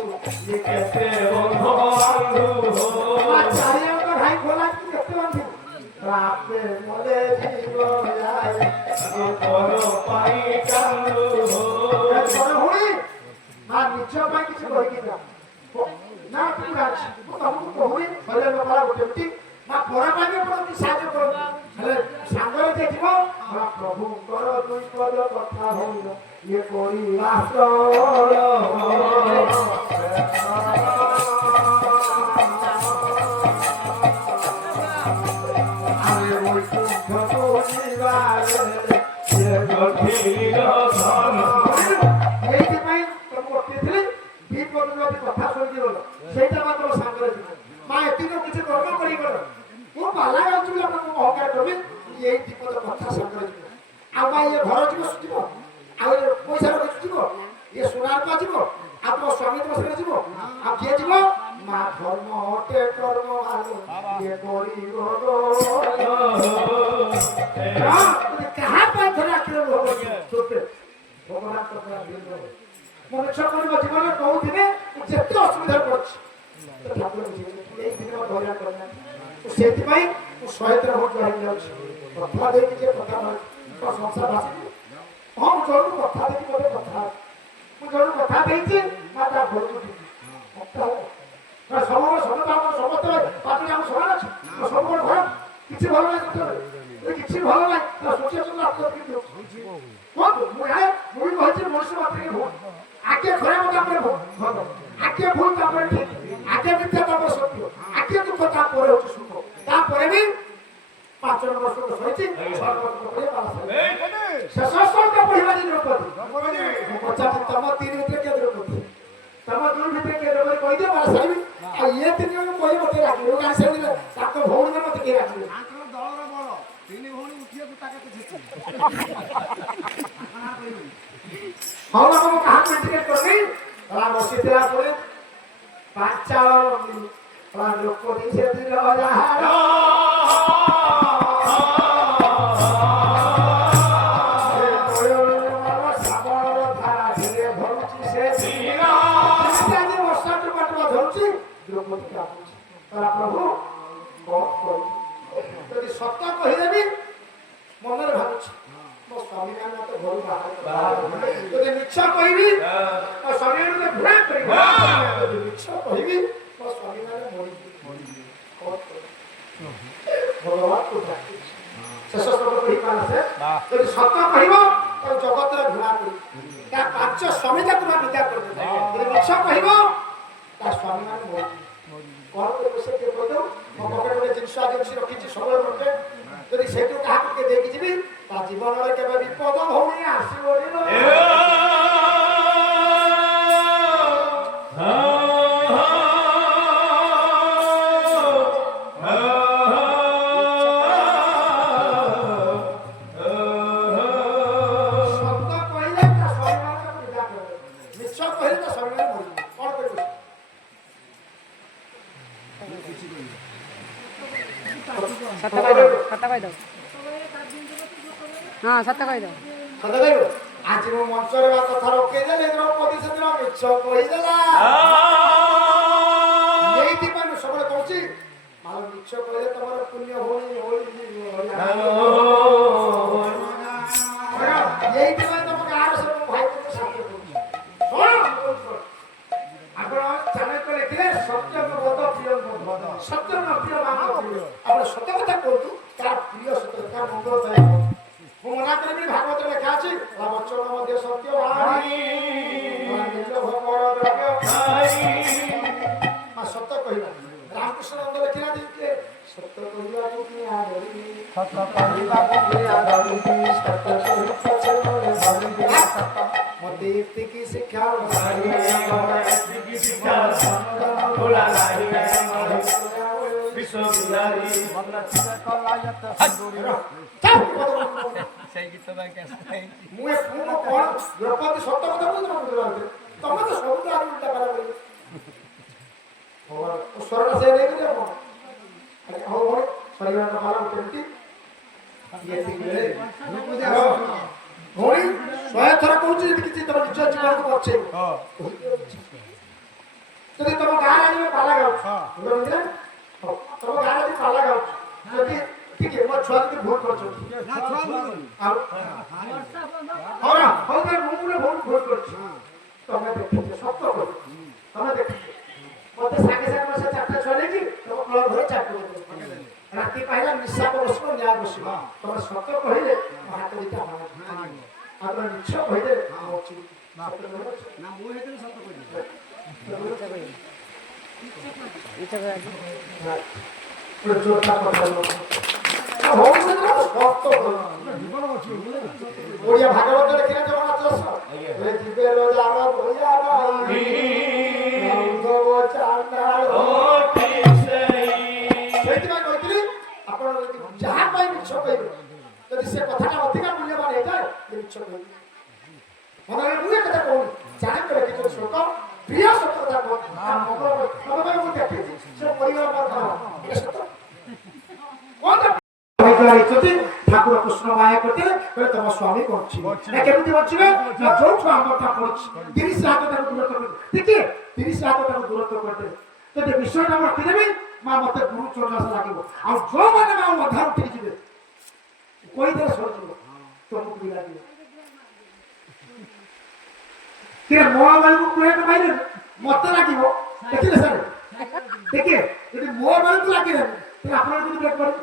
ये कैसे बंधो बंधु हो চারিয়াঙ্গ ভাই খোলা কি দেখতে পাচ্ছি রাতে মলে জীব যায় करो पाई कांदु हो এরপরে হুই মা নিজ ପାଇଁ କିଛି କହିକି ଯା ନା তুমি আছে ତମକୁ କହୁନି କହିଲେ ବାପା ଗୋଟେ ମିଟି ମା ପରା ପାଇଁ ଆପଣ ସାହାଯ୍ୟ କରନ୍ତି ହେଲେ ସାଙ୍ଗରେ ଯେ ଯିବ ମା ପ୍ରଭୁଙ୍କର ଦୁଇ ପଦ କଥା ହଉନ ଇଏ କରି ଆଶ୍ରୟ ଆମେ ବୈକୁଣ୍ଠକୁ ଯିବାରେ गठीर धन এইଥିପାଇଁ ତମକୁ ଅଟକେଇଥିଲି ଦି ପଦ ଯଦି କଥା ଶୁଣିକି ଗଲ ସେଇଟା ମାତ୍ର ସାଙ୍ଗରେ ଯିବ ମା ଏତିକି କିଛି କର୍ମ କରିଗଲ ମୁଁ ପାଲା ଯାଉଛି ବୋଲି ଆପଣଙ୍କୁ ଅହଙ୍କାର କରିବି ଏଇ ଦି ପଦ କଥା ସାଙ୍ଗରେ ଯିବ ଆଉ ମା ଇଏ ଘର ଯିବ ଯିବ ଆଉ ଏ ପଇସା ରଖି ଯିବ ଇଏ ସୁନାର ପା ଯିବ ଆଉ ତମ ସ୍ୱାମୀ ତମ ସାଙ୍ଗରେ ଯିବ ଆଉ କିଏ ଯିବ ମା ଧର୍ମ ଅଟେ କର୍ମ ଆଲୋ ଇଏ କରିବ କାହା ପାଇଁ ଧର ଆଖିରେ ଚୋପେ ଭଗବାନ ମୁଁ ଇଚ୍ଛା କରିବ ଜୀବନରେ କହୁଥିବେ ମୁଁ ଯେତେ ଅସୁବିଧାରେ ପଡୁଛି ଠାକୁର ଏଇ ଦିନ ଧୈର୍ଯ୍ୟ କରିନା ସେଥିପାଇଁ ମୁଁ 100 ଭୋଟ ବାହାରି ଯାଉଛି କଥା ଦେଇକି ଯେ କଥା ନୁହେଁ ସଂସାର ଆସିବି ହଁ ମୁଁ ଜଣକୁ କଥା ଦେଇକି ମୋତେ କଥା ମୁଁ ଜଣକୁ କଥା ଦେଇଛି ମା ତା ଘରକୁ ଯିବି ସବୁବେଳେ ସମସ୍ତେ ପାଟିରେ ଆମ ସମାନ ଅଛି ସବୁବେଳେ ଭଲ କିଛି ଭଲ ନାହିଁ କିଛି ଭଲ ନାହିଁ ସୋଚିବାକୁ କୁହନ୍ତୁ ମୁଁ କହିଛି ମଣିଷ ମାତ୍ରେ ଭୁଲ ଆଗେ ଖରାପ ତାପରେ ଭଲ ଆଗେ ଭୁଲ ତାପରେ ଠିକ ଆଗେ ମିଥ୍ୟା ତାପରେ ସତ୍ୟ ଆଗେ ଦୁଃଖ ତାପରେ ହଉଛି ସୁଖ ତାପରେ ବି 5 ବର୍ଷ ସହିଛି 6 ବର୍ଷ ଶେଷ ସ୍ୱର୍ଗ ପଢିବା ଦ୍ରୌପଦୀ ପଚାରି ତମ 3 ଭିତରେ କିଏ ଦ୍ରୌପଦୀ ତମ 2 ଭିତରେ କିଏ ଦ୍ରୌପଦୀ କହିଦିଅ ବାସ ସାରିବି ଆଉ ଇଏ 3 ଜଣ କହି ମତେ ରାଗିବେ ଗାଁ ସାରିଲେ ତାଙ୍କ ଭଉଣୀ ମତେ କିଏ ରାଗିବେ ଦଳର ବଳ 3 ଭଉଣୀ ଉଠିବାକୁ ତାକାତ ହଁ ନା ମୁଁ କାହାକୁ ଇଣ୍ଟିଗ୍ରେଟ୍ କରିବି ବସିଥିଲା ପରେ ପାଞ୍ଚାଳ ଲୋକ ଦିଶେ ଦିନ ଯାହାର ଶ୍ରାବଣର ଧାରା ଧୀରେ ଧରୁଛି ସେ ଆଜି ବର୍ଷା ଟୁପା ଟୁପା ଧରୁଛି ଦ୍ରୌପଦୀ କାଟୁଛି ପ୍ରଭୁ କଣ କହିବି ଯଦି ସତ କହିଦେବି ମନରେ ଭାବୁଛି ମୋ ସ୍ୱାମୀ ମତେ ଘରୁ ବାହାର ଯଦି ମିଛ କହିବି ମୋ ସ୍ୱାମୀ ମତେ ଘୃଣା କରିବ ଯଦି ମିଛ କହିବି ମୋ ସ୍ୱାମୀ ମାନେ ମରିଯିବେ ଭଗବାନକୁ ଡାକୁଛି ଶେଷ ଶ୍ଲୋକ କହିପାର ସେ ଯଦି ସତ କହିବ ତାକୁ ଜଗତରେ ଘୃଣା କରିବ ତା 5 ସ୍ୱାମୀ ତାକୁ ବିଦା କରିଦେବ ଯଦି ମିଛ କହିବ ତା ସ୍ୱାମୀ ମାନେ ମରିଯିବେ କଣ କରିବ ସେ କିଏ କହିଦେବ ମୋ ପକେଟ ଗୋଟେ ଜିନିଷ ଆଜି ରଖିଛି ସବୁବେଳେ ରଖେ ଯଦି ସେଇଠୁ କାହାକୁ କିଏ ଦେଇକି ଯିବି ତା ଜୀବନରେ କେବେ ବିପଦ ଭଉଣୀ ଆସିବନି ସତ କହିଲେ ତା ସ୍ୱାମୀମାନଙ୍କୁ ବିଦା କରିବେ ମିଛ କହିଲେ ତା ସ୍ୱାମୀମାନେ ମରିଯିବେ କଣ କରିବ ସତ କହିଦବ ହଁ ସତ କହିଦବ ସତ କହିବ ଆଜି ମୁଁ ମଞ୍ଚରେ କଥା ରଖେଇଦେଲେ ଦ୍ରୌପଦୀ ସେଦିନ ମିଛ କହିଦେଲା ଏଇଥିପାଇଁ ମୁଁ ସବୁବେଳେ କହୁଛି ମାର ମିଛ କହିଲେ ତମର ପୁଣ୍ୟ ହଉନି এইଥିପାଇଁ ତମ ଗାଁର ସବୁ ଭାଇଙ୍କୁ ସାହାଯ୍ୟ କରୁଛି ଆପଣ ଚାଣକ୍ୟ ଲେଖିଲେ ସତ୍ୟବୋଧ ପ୍ରିୟ ସତ୍ୟ ନ ପ୍ରିୟ ମାନ ଆପଣ ସତ କଥା କୁହନ୍ତୁ ତାର ପ୍ରିୟ ସତ ତାର ମଙ୍ଗଳଦାୟକ ମୁଁ ମନା କରିବି ଭାଗବତରେ ଲେଖା ଅଛି ବଚନ ମଧ୍ୟ ସତ୍ୟ ସତ କହିବା ରାମକୃଷ୍ଣ ନନ୍ଦ ଲେଖିନାହାନ୍ତି ଯେ ସତ କହିବାକୁ ମତେ ଏତିକି ଶିକ୍ଷା খোলা নাই বিশ্ববিহারী সেই গীত গাইতে ମୁଁ ଏ ପୁଅ କଣ ଦ୍ରୌପଦୀ ସତ କଥା ବୁଝିପାରୁଛି ତମେ ତ ସବୁ ଆଡୁ ଉଲ୍ଟା ପାରା କରି ସ୍ୱରଟା ସେ ନେଇକି ଯାଅ କଣ ହଉ ହଉ ଶରୀରର ମାଲ କେମିତି ଭଉଣୀ 100 ଥର କହୁଛି ଯଦି କିଛି ତମ ନିଜ ଜୀବନକୁ ବଞ୍ଚେଇବ ଯଦି ତମ ଗାଁରେ ଆଣିବେ ପାଲା ଗାଉଛ ତମ ଗାଁରେ ଯଦି ପାଲା ଗାଉଛ ଯଦି ठीक है ମୋ ଛୁଆ ଯଦି ଭୁଲ କରୁଛନ୍ତି ଆଉ ହଉ ନା ହଉ ମୁଁ ଭୁଲ କରୁଛି ତମେ ଦେଖିଛ ସତ କର ତମେ ଦେଖିଛ ମତେ ସାଙ୍ଗେ ସାଙ୍ଗେ ସେ ଚାରିଟା ଛୁଆ ନେଇକି ତମ କ୍ଲବ ଘରେ ଚାପି ରାତି ପାଇଲା ନିଶା ବସିବ ନ୍ୟାୟ ବସିବ ତମେ ସତ କହିଲେ ହାତ ଦିଟା ଆଉ ତମେ ମିଛ କହିଲେ ନା ମୁଁ ହେଇଥିଲେ ସତ କହିଲି ଓଡ଼ିଆ ଭାଗବତ ଲେଖିଲେ ଜଗନ୍ନାଥ ଦାସ ଯିବେ ରାମ ଭୂୟାର ସେଇଥିପାଇଁ କହିଥିଲି ଆପଣ ଯାହା ପାଇଁ ମିଛ କହିବେ ଯଦି ସେ କଥାଟା ଅଧିକା ମୂଲ୍ୟବାନ ହେଇଥାଏ ମିଛ କହିବେ ମନରେ ମୁଁ ଏ କଥା କହୁନି ଜାଣିବେ କିଛି ଶ୍ଲୋକ ପ୍ରିୟ ସତ କଥା ମୁଁ ଦେଖିଛି ସେ ପରିବାର ঠাকুর কৃষ্ণ মায়া করতে তোম স্বামী করছি কেমতি বঞ্চবে ଯୋଉ ଛୁଆ ଆମଟା ପଡୁଛି 30 ହାତ ତାକୁ ଦୂରତ୍ୱ କରିଦେବେ ଠିକ 30 ହାତ ତାକୁ ଦୂରତ୍ୱ କରିଦେବେ ଯଦି ବିଷୟଟା ରଖିଦେବି ମା ମତେ ଗୁରୁ ଚରଣାସ ଲାଗିବ ଆଉ ଯୋଉମାନେ ମା ଅଧା ଉଠିକି ଯିବେ କହିଦେଲେ ସରିଯିବ ତମକୁ ବି ଲାଗିବ କିରେ ମୋ ବେଳକୁ କୁହେଟ ପାଇଲେ ମତେ ଲାଗିବ ଦେଖିଲେ ସାର୍ ଦେଖିଏ ଯଦି ମୋ ବେଳକୁ ଲାଗିଲେନି ତାହେଲେ ଆପଣ ଯଦି ବ୍ରେକ୍ କରିବେ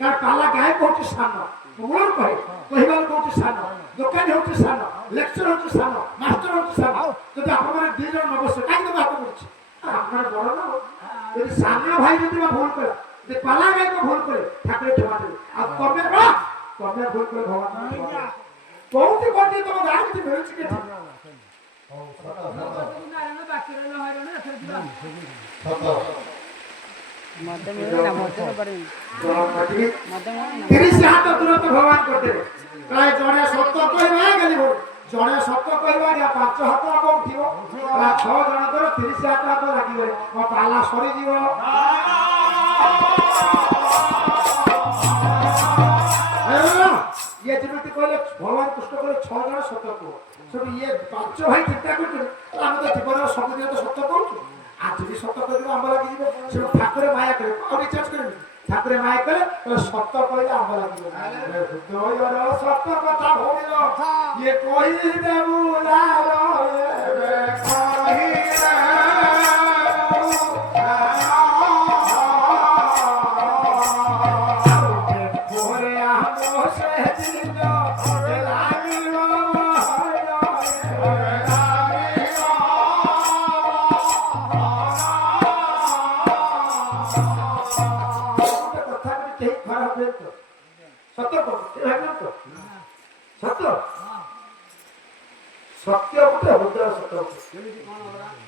କାରଣ ପାଲା ଗାୟକ ହଉଛି ସାନ ମୂଳରୁ କହେ କହିବାର ହଉଛି ସାନ ଦୋକାନୀ ହଉଛି ସାନ ଲେକ୍ଚର ହଉଛି ସାନ ମାଷ୍ଟର ହଉଛି ସାନ ଯଦି ଆପଣମାନେ 2 ଜଣ ନବଶ୍ୟ କାହିଁକି ହାତ ପଡୁଛି আপনার বড় না যদি সামনে ভাই যদি ভুল করে যদি পালা গায়ক ভুল করে ঠাকুরের ক্ষমা দেবে আর কবে ভুল করে ভগবান বহুত কোটি তোমার গান কি বেরোচ্ছে কি ভগবান করতে প্রায় জনে সত্য কইবা গেলি জনে সত্য কইবা 5 হাত আগ উঠিব 6 জনকর 30 হাত আগ লাগিবে ମୋ ପାଲା ସରିଯିବ ये जेମିତି କହିଲେ ଭଗବାନ କୃଷ୍ଣ କହିଲେ 6 ଜଣ ସତ୍ୟ କୁହ ସବୁ ଇଏ 5 ଭାଇ ଚିନ୍ତା କରୁଛନ୍ତି ଆମେ ତ ଜୀବନର ସବୁଦିନ ତ ସତ୍ୟ କହୁଛୁ ଆଜି ବି ସତ୍ୟ କହିଲେ ଆମ୍ବ ଲାଗିଯିବ ସେ ଠାକୁରେ ମାୟା କରିବେ ଆଉ ରିଚାର୍ଜ କରିବେ ଠାକୁରେ ମାୟା କଲେ ସତ୍ୟ କହିଲେ ଆମ୍ବ ଲାଗିବ ହୃଦୟର ସତ୍ୟ କଥା ଭଉଣୀର ଇଏ କହିଲେ ବୁଲାର सत्य गोटे हृदय सत्य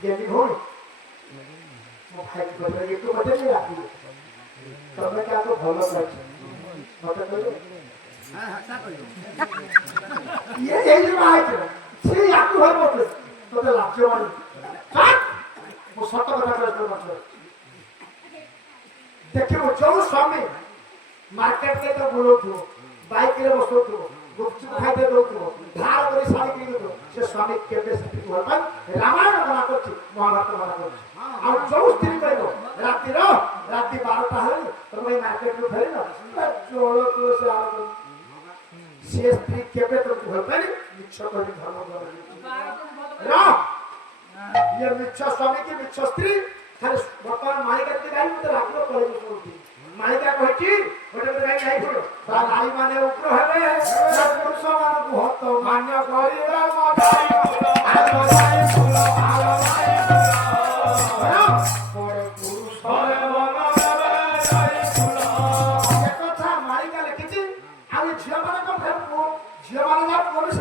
जेमी भौणी मो भाई कहले एक मते नहीं राखी तमे क्या तो भलो करछ मते कहले हां हटा कहले ये जो भाई से याकू हो मते तोते लाज्य मानी मो सत्य कथा कहले मत देखिबो जो स्वामी मार्केट के तो बोलो थो बाइक रे बसो थो गुपचुप खाइते दउथो धार करे साड़ी किनि दउथो से स्वामी केबे स्थिति होता रामायण बना करछि महाभारत बना करछि आ जो स्त्री कहबो राति 12टा हले तमे मार्केट रो फेरि न चोलो तो से आ से स्त्री केबे तो होता मिछ कहि धर्म रा ये मिछ स्वामी की मिछ स्त्री खाली वर्तमान मालिका के गाई मते लागलो कहि सुनती मालिका कहछि गोटे गाई गाई पड़ो ता नारी माने उग्र हेबे पुरुष मान बहुत मान्य करिरा मदाई आलोलाई फुलो आलोलाई पर पुरुष रे मन देबे जाई फुलो ए कथा मालिका लिखिछि आ झिया माने को झिया माने जा पुरुष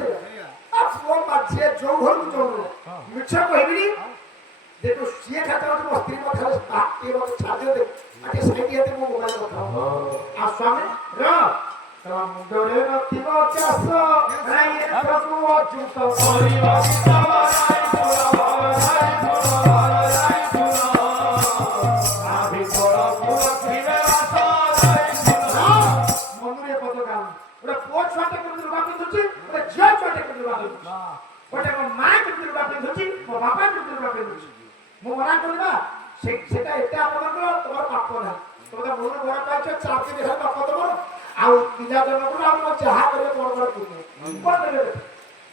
आ पुओ बाजे जो घर को जो मिछ कहबिनी देखो सिए खाता हो तो स्त्री को खाली बात ये बात छाड़ दे आके साइड ये तो मोबाइल बताओ आ स्वामी र तम मुंडरे नथिबो चास राई प्रभु अच्युत परिवा सवाराई सवाराई सवाराई आभि बड़ पुरखिवे आसाराई मनुरे पद गाम ओटा पोछ छाटे को दुर्गा पिंधुची ओटा जिया छाटे को दुर्गा पिंधुची ओटा को मां को दुर्गा पिंधुची को बापा को दुर्गा पिंधुची ମୁଁ ମନା କରିବା ସେଟା ଏତେ ଆପଣଙ୍କର ତମର ପାପ ନା ତମେ ମୂଳ ଘର ପାଇଛ ଚାପି ଦେଖା ପାପ ତମର ଆଉ ପିଲା ଜନ୍ମକୁ ଆପଣ ଯାହା କରିବେ ତମର ଘର ପୁଣ୍ୟ କଣ କରିବେ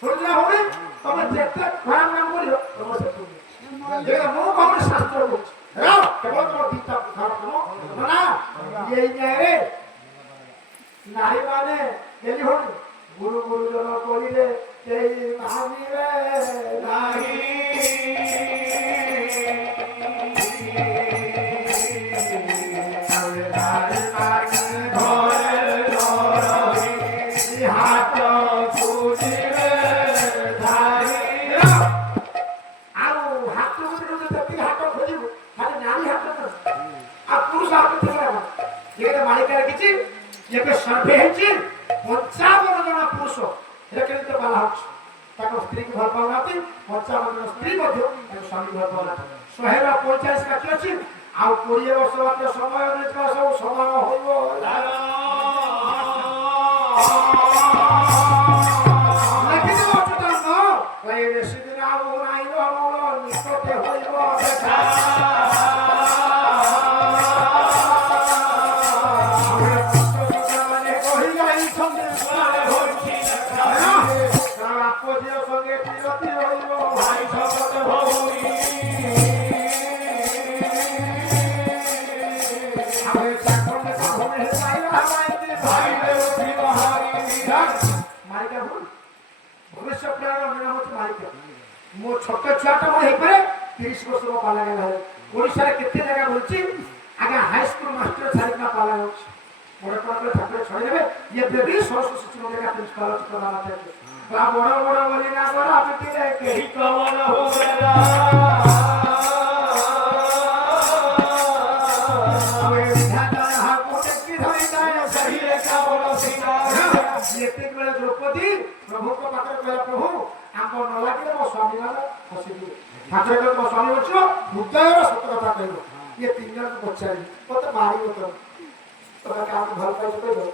ଶୁଣିଲା ହଉନି ତମେ ଯେତେ ଖରାପ କାମ କରିବ ତମର ସେ ପୁଣ୍ୟ ମୁଁ କଣ ଶାସ୍ତ୍ର କହୁଛି କେବଳ ତମର ଦିଟା ଖରାପ କାମ ନା ଏଇ ନ୍ୟାୟରେ ନାରୀ ମାନେ କେହି ହଉନି ଗୁରୁ ଗୁରୁଜନ କରିଲେ କେହି ମାନିବେ ନାହିଁ सर्वे है 55 जन पुरुष केंद्र बाला स्त्री को भल पाऊना 55 जन स्त्री स्वामी भल पाऊना 150 काठी अच्छी आ 20 वर्ष बाद समय सब समान होइबो बेसी दिन आउ नाइन निकटे होइबो मो छोट छुआटा मन हेपरे 30 वर्ष को पाला गला ओडिसा रे केते जगह बोलची आगे हाई स्कूल मास्टर छाड़ना पाला होछ बड़ बड़ ठाकुर छोड़ देबे ये बेबी सरस्वती शिशु मंदिर का प्रिंसिपल प्रधान अध्यक्ष बा बड़ बड़ बोली ना बड़ा बेटी रे केही कवन हो गया अबे विधाता हा कोटे की धरी जाए सही रे का बोलो सीता ये तीन बेला द्रौपदी प्रभु को पाकर कहला प्रभु आंको न लागे मो स्वामी वाला फसिबी ठाकुर को मो स्वामी बचो हृदयर सत्य कथा कहलो ये तीन जन को पछारी मत मारी मत तो काम भल पाइ कहलो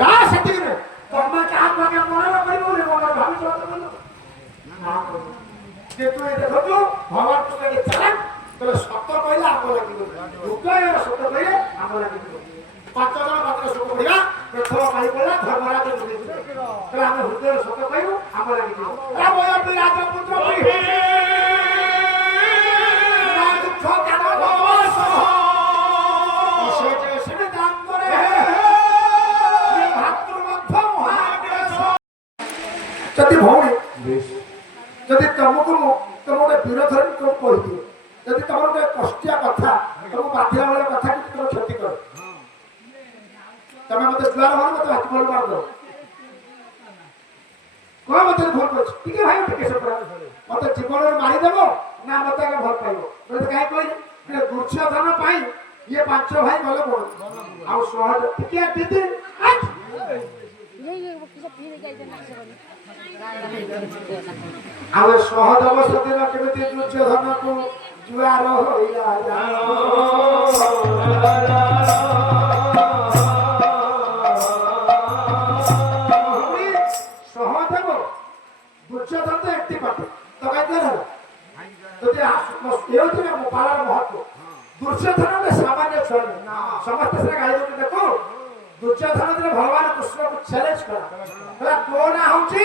रा सती रे तमे का के मन करबो रे मन भाबी तो बोलो ना जे तू देखो तो भगवान कृष्ण के चलन तो सत्य कहला आंको लागिबो हृदयर सत्य कहले आंको लागिबो 5 जन मात्र सुख पड़िया प्रथम पाई पड़ला धर्मराज तो हम हृदय सत कहू हम लागि रा बोया विराज पुत्र पई राज छोटा भवस सोचे से दान करे ये भातृ मध्य महाग्रह जति भौणी जति तुमको तुम विरोध को कहि जति तुम कष्टिया कथा तुम बाधिला वाला कथा कि तुम क्षति कर तमे मते द्वार हो मते हाथ बोल मार दो को मते भोल कर ठीक है भाई ठीक है मते जीवन में मारी देबो ना मते के भल पाइबो मते काहे कोइ ये दुर्योधन पाई ये पांच भाई भले बोल आ सहज ठीक है दीदी ये किसा पी गई देना से आ सहज अवस्था दिन केमिति दुर्योधन को जुआर होइला दुर्योधन तो एकटी पाटे तो काय कर तो ये मो पालार महत्व दुर्योधन ने सामान्य छोड़ समस्त से गाली दो देखो दुर्योधन ने भगवान कृष्ण को चैलेंज करा बोला तो ना होची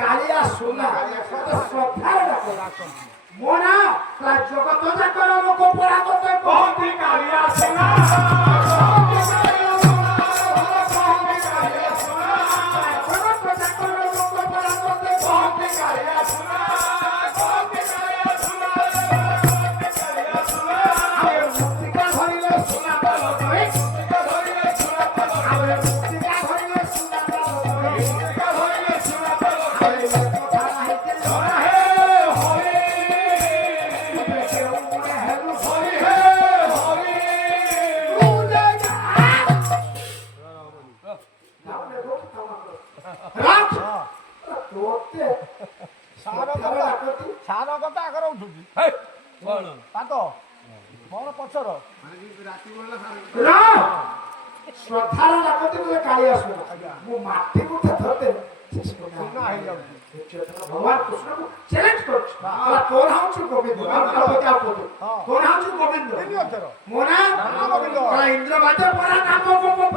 कालिया सुना तो श्रद्धा रखो मोना प्रा जगत जाकर लोक परागत बहुत ही कालिया सुना ପାଦ ମୋର ପଛର ନା ଶ୍ରଦ୍ଧାର ଲାଗନ୍ତି ବୋଲେ କାଳି ଆସିବ ମୁଁ ମାଟି ମୁଠେ ଧରିଦେଲି ଭଗବାନ କୃଷ୍ଣକୁ ଚ୍ୟାଲେଞ୍ଜ କରୁଛି ତୋର ହଉଛି ଗୋବିନ୍ଦ ତୋର ହଉଛି ଗୋବିନ୍ଦ ମୋ ନା ଇନ୍ଦ୍ର ବାଦ ପରା ନାମ ଗୋବିନ୍ଦ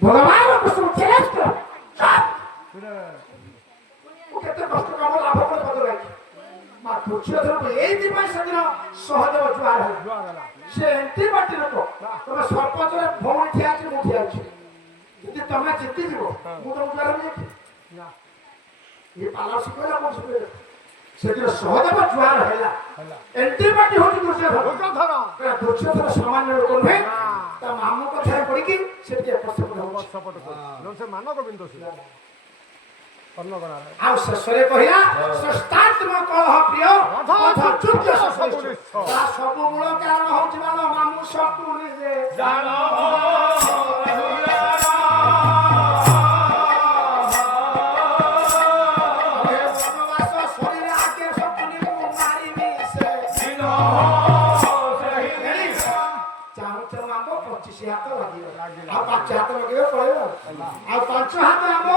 ভগবান কৃষ্ণ চ্যালেঞ্জ কর ମୁଁ କେତେ କଷ୍ଟ କାମ ଲାଭ করে ପଦ ରହିଛି ମା ଦୁର୍ଯ୍ୟୋଧନକୁ ଏଇଥିପାଇଁ ସେଦିନ ସହଦେବ ଜୁହାର ହେଲା ସେ ଏମିତି ବାଟି ଲୋକ ତମେ ସରପଞ୍ଚରେ ଭଉଣୀ ଠିଆ ଅଛି ମୁଁ ଠିଆ ଅଛି ଯଦି ତମେ ଜିତିଯିବ ମୁଁ ତମକୁ ଜୁହାର ହେଇଛି ଇଏ ପାଲା ଶିଖେଇଲା ମୁଁ ଶିଖେଇଲା ସେଦିନ ସହଦେବ ଜୁହାର ହେଲା ଏମିତି ବାଟି ହଉଛି ଦୁର୍ଯ୍ୟୋଧନ ସାମାନ୍ୟ ଲୋକ ନୁହେଁ ତା ମାମୁଁ କଥାରେ ପଡ଼ିକି ସେ ଟିକେ ଏପଟ ସେପଟ ହଉଛି ମାନ ଗୋବିନ୍ଦ ଆଉ ଶେଷରେ କହିଲା ଶ୍ରେଷ୍ଠାତ୍ମ କଳହ ପ୍ରିୟ ତା ସବୁ ମୂଳ କାରଣ ହଉଛି ମାନ ମାମୁଁ ସବୁ ନିଜେ ଜାଣ ହାତ ଲାଗିବ ଆଉ 5 ହାତ ଲଗେଇବ ପଳେଇବ ଆଉ 5 ହାତ ଆମ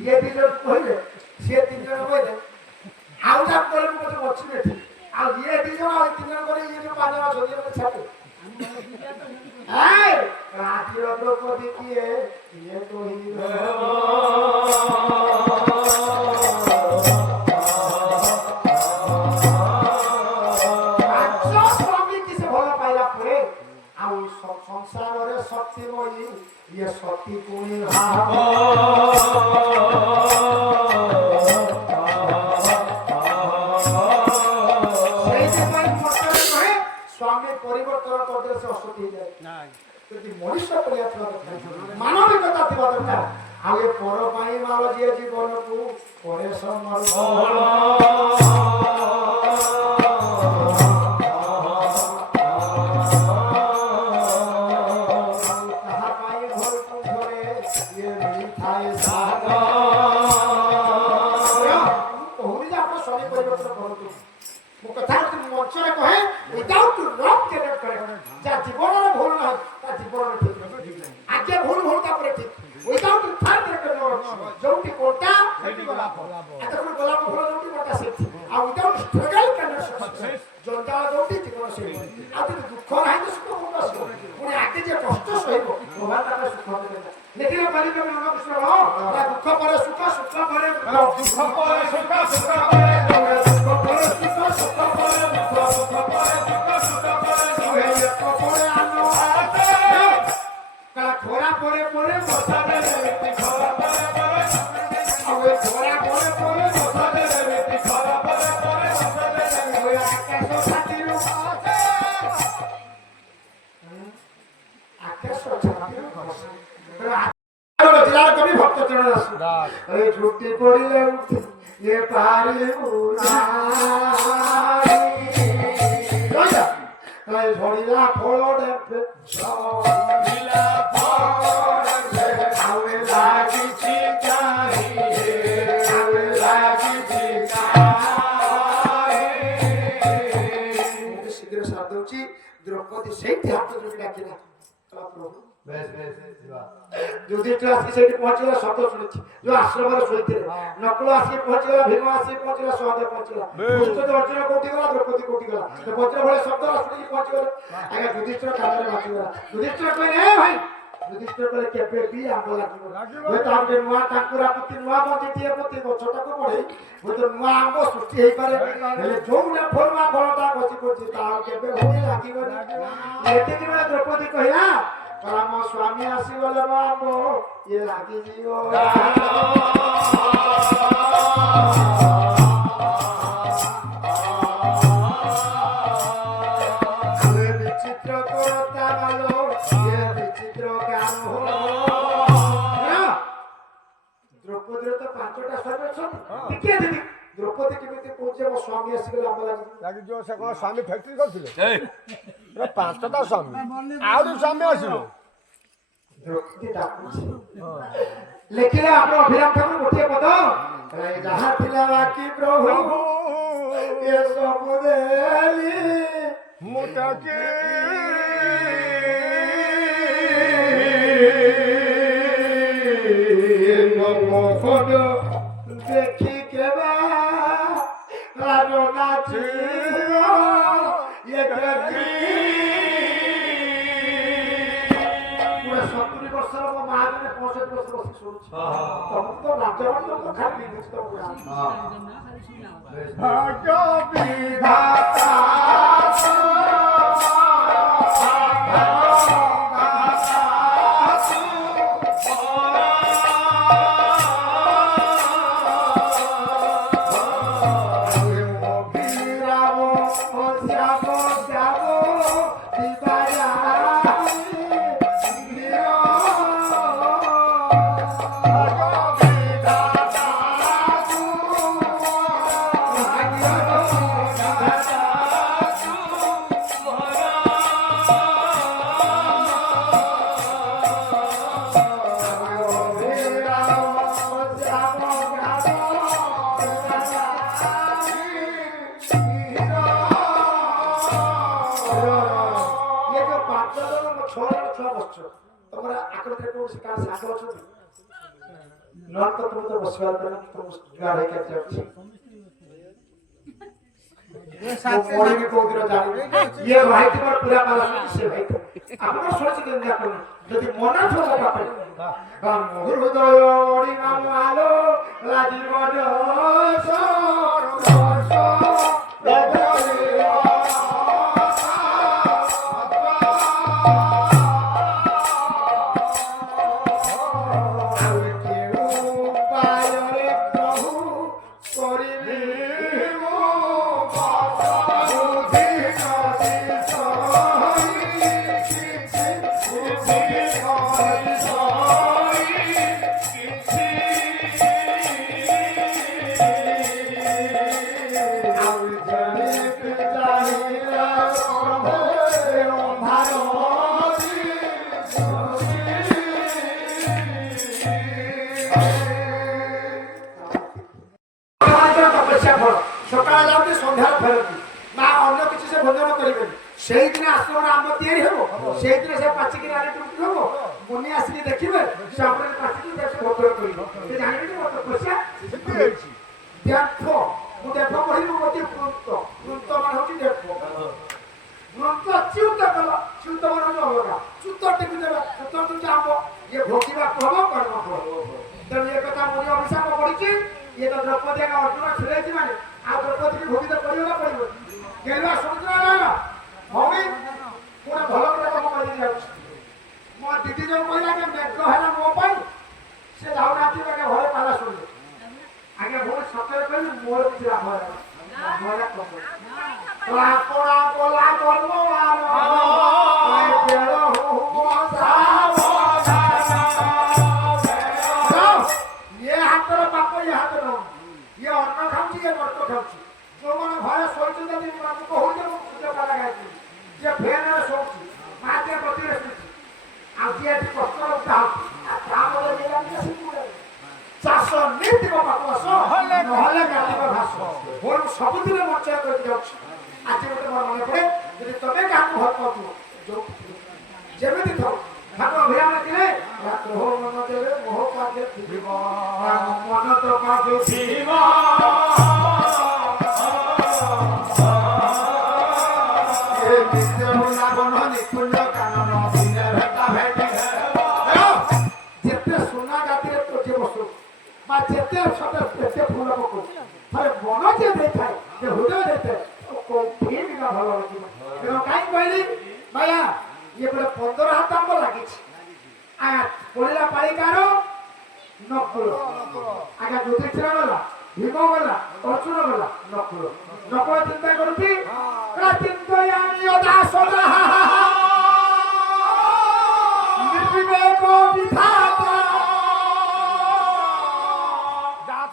ଇଏ 2 ଜଣ କହିଲେ ସିଏ 3 ଜଣ କହିଲେ ଆଉ ଯାହା କହିଲେ ମୁଁ ମୋତେ ବଚିବି ଏଠି ଆଉ ଇଏ 2 ଜଣ ଆଉ 3 ଜଣ କହିଲେ ଇଏ ଯୋଉ 5 ଜଣ ଅଛନ୍ତି ମୋତେ ଛାଡେ ରାତିର ଦ୍ରୌପଦୀ କିଏ ଇଏ କହିବ ସଂସାରରେ ଶକ୍ତିମୟୀ ଇଏ ସତୀ ପୁଣି ଭାବ ସେଇଥିପାଇଁ ସ୍ୱାମୀ ପରିବର୍ତ୍ତନ କରିଦେଲେ ସେ ଅସତୀ ହେଇଯାଏ ଯଦି ମଣିଷ କରିବା ଥିବା ଦରକାର ମାନବିକତା ଥିବା ଦରକାର ଆଉ ଏ ପର ପାଇଁ ମାଳ ଯିଏ ଜୀବନକୁ ପରେ ঝুটি পড়িলে এ পারি ঝড়িলা ফল দেবে লাগিছি শীঘ্র সার দৌছি দ্রৌপদী সেইটি হাত ধরে ডাকিলা প্রভু ଯୁଧିଷ୍ଠିର ଆସିକି ସେଇଠି ପହଞ୍ଚିଗଲା ଶବ୍ଦ ଶୁଣିଛି ଯୋଉ ଆଶ୍ରମରେ ଶୋଇଥିଲେ ନକୁଳ ଆସିକି ପହଞ୍ଚିଗଲା ଭୀମ ଆସିକି ପହଞ୍ଚିଲା ସହଦେବ ପହଞ୍ଚିଲା ଅର୍ଜୁନ କୋଉଠି ଗଲା ଦ୍ରୌପଦୀ କୋଉଠି ଗଲା ବଜ୍ର ଭଳି ଶବ୍ଦ ଶୁଣିକି ପହଞ୍ଚିଗଲେ ଆଜ୍ଞା ଯୁଧିଷ୍ଠିର କାନରେ ବାଜିଗଲା ଯୁଧିଷ୍ଠିର କହିଲେ ଭାଇ ଯୁଧିଷ୍ଠିର କହିଲେ କେବେ ବି ଆମ୍ବ ଲାଗିବ ହୁଏତ ଆଉ ଗୋଟେ ନୂଆ ଟାଙ୍କୁରା ପ୍ରତି ନୂଆ ମଞ୍ଜିଟିଏ ପ୍ରତି ଗଛଟାକୁ ବଢେଇ ହୁଏତ ନୂଆ ଆମ୍ବ ସୃଷ୍ଟି ହେଇପାରେ ହେଲେ ଯୋଉ ଫଳୁଆ ଫଳଟା ଗଛି ପଡିଛି ତାହା କେବେ ଭୂମି ଲାଗିବନି ଏତିକି ବେଳେ ଦ୍ରୌପଦୀ କହିଲା ମୋ ସ୍ୱାମୀ ଆସିଗଲେ ମୋ ଆମ୍ବ ଇଏ ଲାଗିଯିବ ବିଚିତ୍ର କରତା ମାଲୋ ଇଏ ବିଚିତ୍ର ଜ୍ଞାନ ଦ୍ରୌପଦୀର ତ 5ଟା ସ୍ୱାମୀ ଅଛନ୍ତି ଟିକେ ଦିଦି ଦ୍ରୌପଦୀ କେମିତି କହୁଛି ମୋ ସ୍ୱାମୀ ଆସିଗଲେ ଆମ୍ବ ଲାଗିଯିବ ସେ କଣ ସ୍ୱାମୀ ଫ୍ୟାକ୍ଟ୍ରି କରୁଥିଲେ 5ଟା ସ୍ୱାମୀ ଆହୁରି ସ୍ୱାମୀ ଆସିବ ଦ୍ରୌପଦୀ ଡାକୁଛି ଲେଖିଲେ ଆପଣ ଅଭିରାମ ଠାକୁର ଗୋଟିଏ ପଦ ଯାହା ଥିଲା ବାକି ପ୍ରଭୁ ଏ ସବୁ ଦେଲି ମୁଁ ତାକେ ଦେଖି କେବେ ନାଚି ପୁରା 70 ବର୍ଷର ମୋ ମା ଜଣେ 65 ବର୍ଷ ବସି ଶୁଣୁଛି ତମକୁ ତ ନାଚ ଖାଲି ଭାଗ୍ୟ ବିଧାତା যদি মনে থাকে হৃদয় আলো লাগিব সকালে যাতে সন্ধ্যার ফেরতি না অন্য কিছু সে ভোজন করবেন সেই দিনে আশ্রমে আম্ব তৈরি হব সেই দিনে সে পাচিকি আনি টুটি হব মুনি আসিকি দেখবে সে আপনার পাচিকি দেখে ভোজন করব সে জানিবে যে মত পয়সা দেখো মু দেখো কহিবু মতে প্রন্ত প্রন্ত মানে হচ্ছে দেখো প্রন্ত চিউত কল চিউত মানে হচ্ছে অলগা চুত টিপি দেবা চুত তুমি আম্ব ইয়ে ভোগিবা প্রভ কর্ম প্রভ তেমন এ কথা মুনি অভিশাপ পড়িছি ইয়ে তো দ্রৌপদী অর্জুন ছিড়েছি মানে আর দ্রৌপদীকে ভোগিতে পড়িব না পড়িব গেলুয়া সমুদ্র ভৌমি পুরা ভাল করে কাম করে যাচ্ছে ମୋ ଦିଦି ଯୋଉ କହିଲା ଯେ ମେଘ ହେଲା ମୋ ପାଇଁ ସେ ଯାଉନାହାନ୍ତି ଆଜ୍ଞା ଘରେ ପାଲା ଶୁଣିଲେ ଆଜ୍ଞା ବହୁତ ସତରେ କହିଲି ମୋର କିଛି ଲାଭ ହେଲା କଳା କଳା କର୍ମ ଇଏ ହାତର ପାପ ଇଏ ହାତର ଇଏ ଅନ୍ନ ଖାଉଛି ଇଏ ମର୍ତ୍ତ ଖାଉଛି ଯୋଉମାନେ ଘରେ ଶୋଇଛନ୍ତି ଯଦି ମୁଁ କହୁଛି ମୁଁ ପୂଜା ପାଲା ଗାଇଛି ଯିଏ ଫ୍ୟାନରେ ଶୋଉଛି ମା ଯିଏ ପ୍ରତିରେ ଶୋଇଛି ଆଉ ଯିଏ ଏଠି କଷ୍ଟ ଉଠାଉଛି ତାପରେ ଚାଷ ନିତିବ ପାପ ନହେଲେ ଗାଲିବ ଘାସ ମୋର ସବୁଦିନେ ମଞ୍ଚୟ କରିକି ଯାଉଛି ଆଜି ଗୋଟେ ମୋର ମନେ ପଡେ ଯଦି ତମେ କାହାକୁ ଭଲ ପାଉଥିବ ଯୋଉ ଯେମିତି ଥାଉ ଠାକୁର ଅଭିରାମ ଥିଲେ ହୋ ମନ ଦେବେ ମୋହ କାର୍ଯ୍ୟ ଥିବ ମନ ତ କାର୍ଯ୍ୟ ଥିବ ନିକୁଞ୍ଜ କାନନ ଭେଟା ଭେଟି ଏତେ ସତ ଏତେ ଫୁଲ ପକଉ ଥରେ ମନ ଯେ ଦେଇଥାଏ ଯେ ହୃଦୟ ଦେଇଥାଏ କୋଉଠି ବି ନା ଭଲ ଲାଗିବ ତେଣୁ କାହିଁକି କହିଲି ଭାଇଆ ଇଏ ଗୋଟେ 15 ହାତ ଆମ୍ବ ଲାଗିଛି ଆଜ୍ଞା ପଡ଼ିଲା ପାଳିକାର ନକୁଳ ଆଜ୍ଞା ଯୁଧିଷ୍ଠିର ଗଲା ଭୀମ ଗଲା ଅର୍ଜୁନ ଗଲା ନକୁଳ ନକୁଳ ଚିନ୍ତା କରୁଛି ଚିନ୍ତୟାମି ଯଦା ସଦା ନିର୍ବିବେକ ବିଧାତା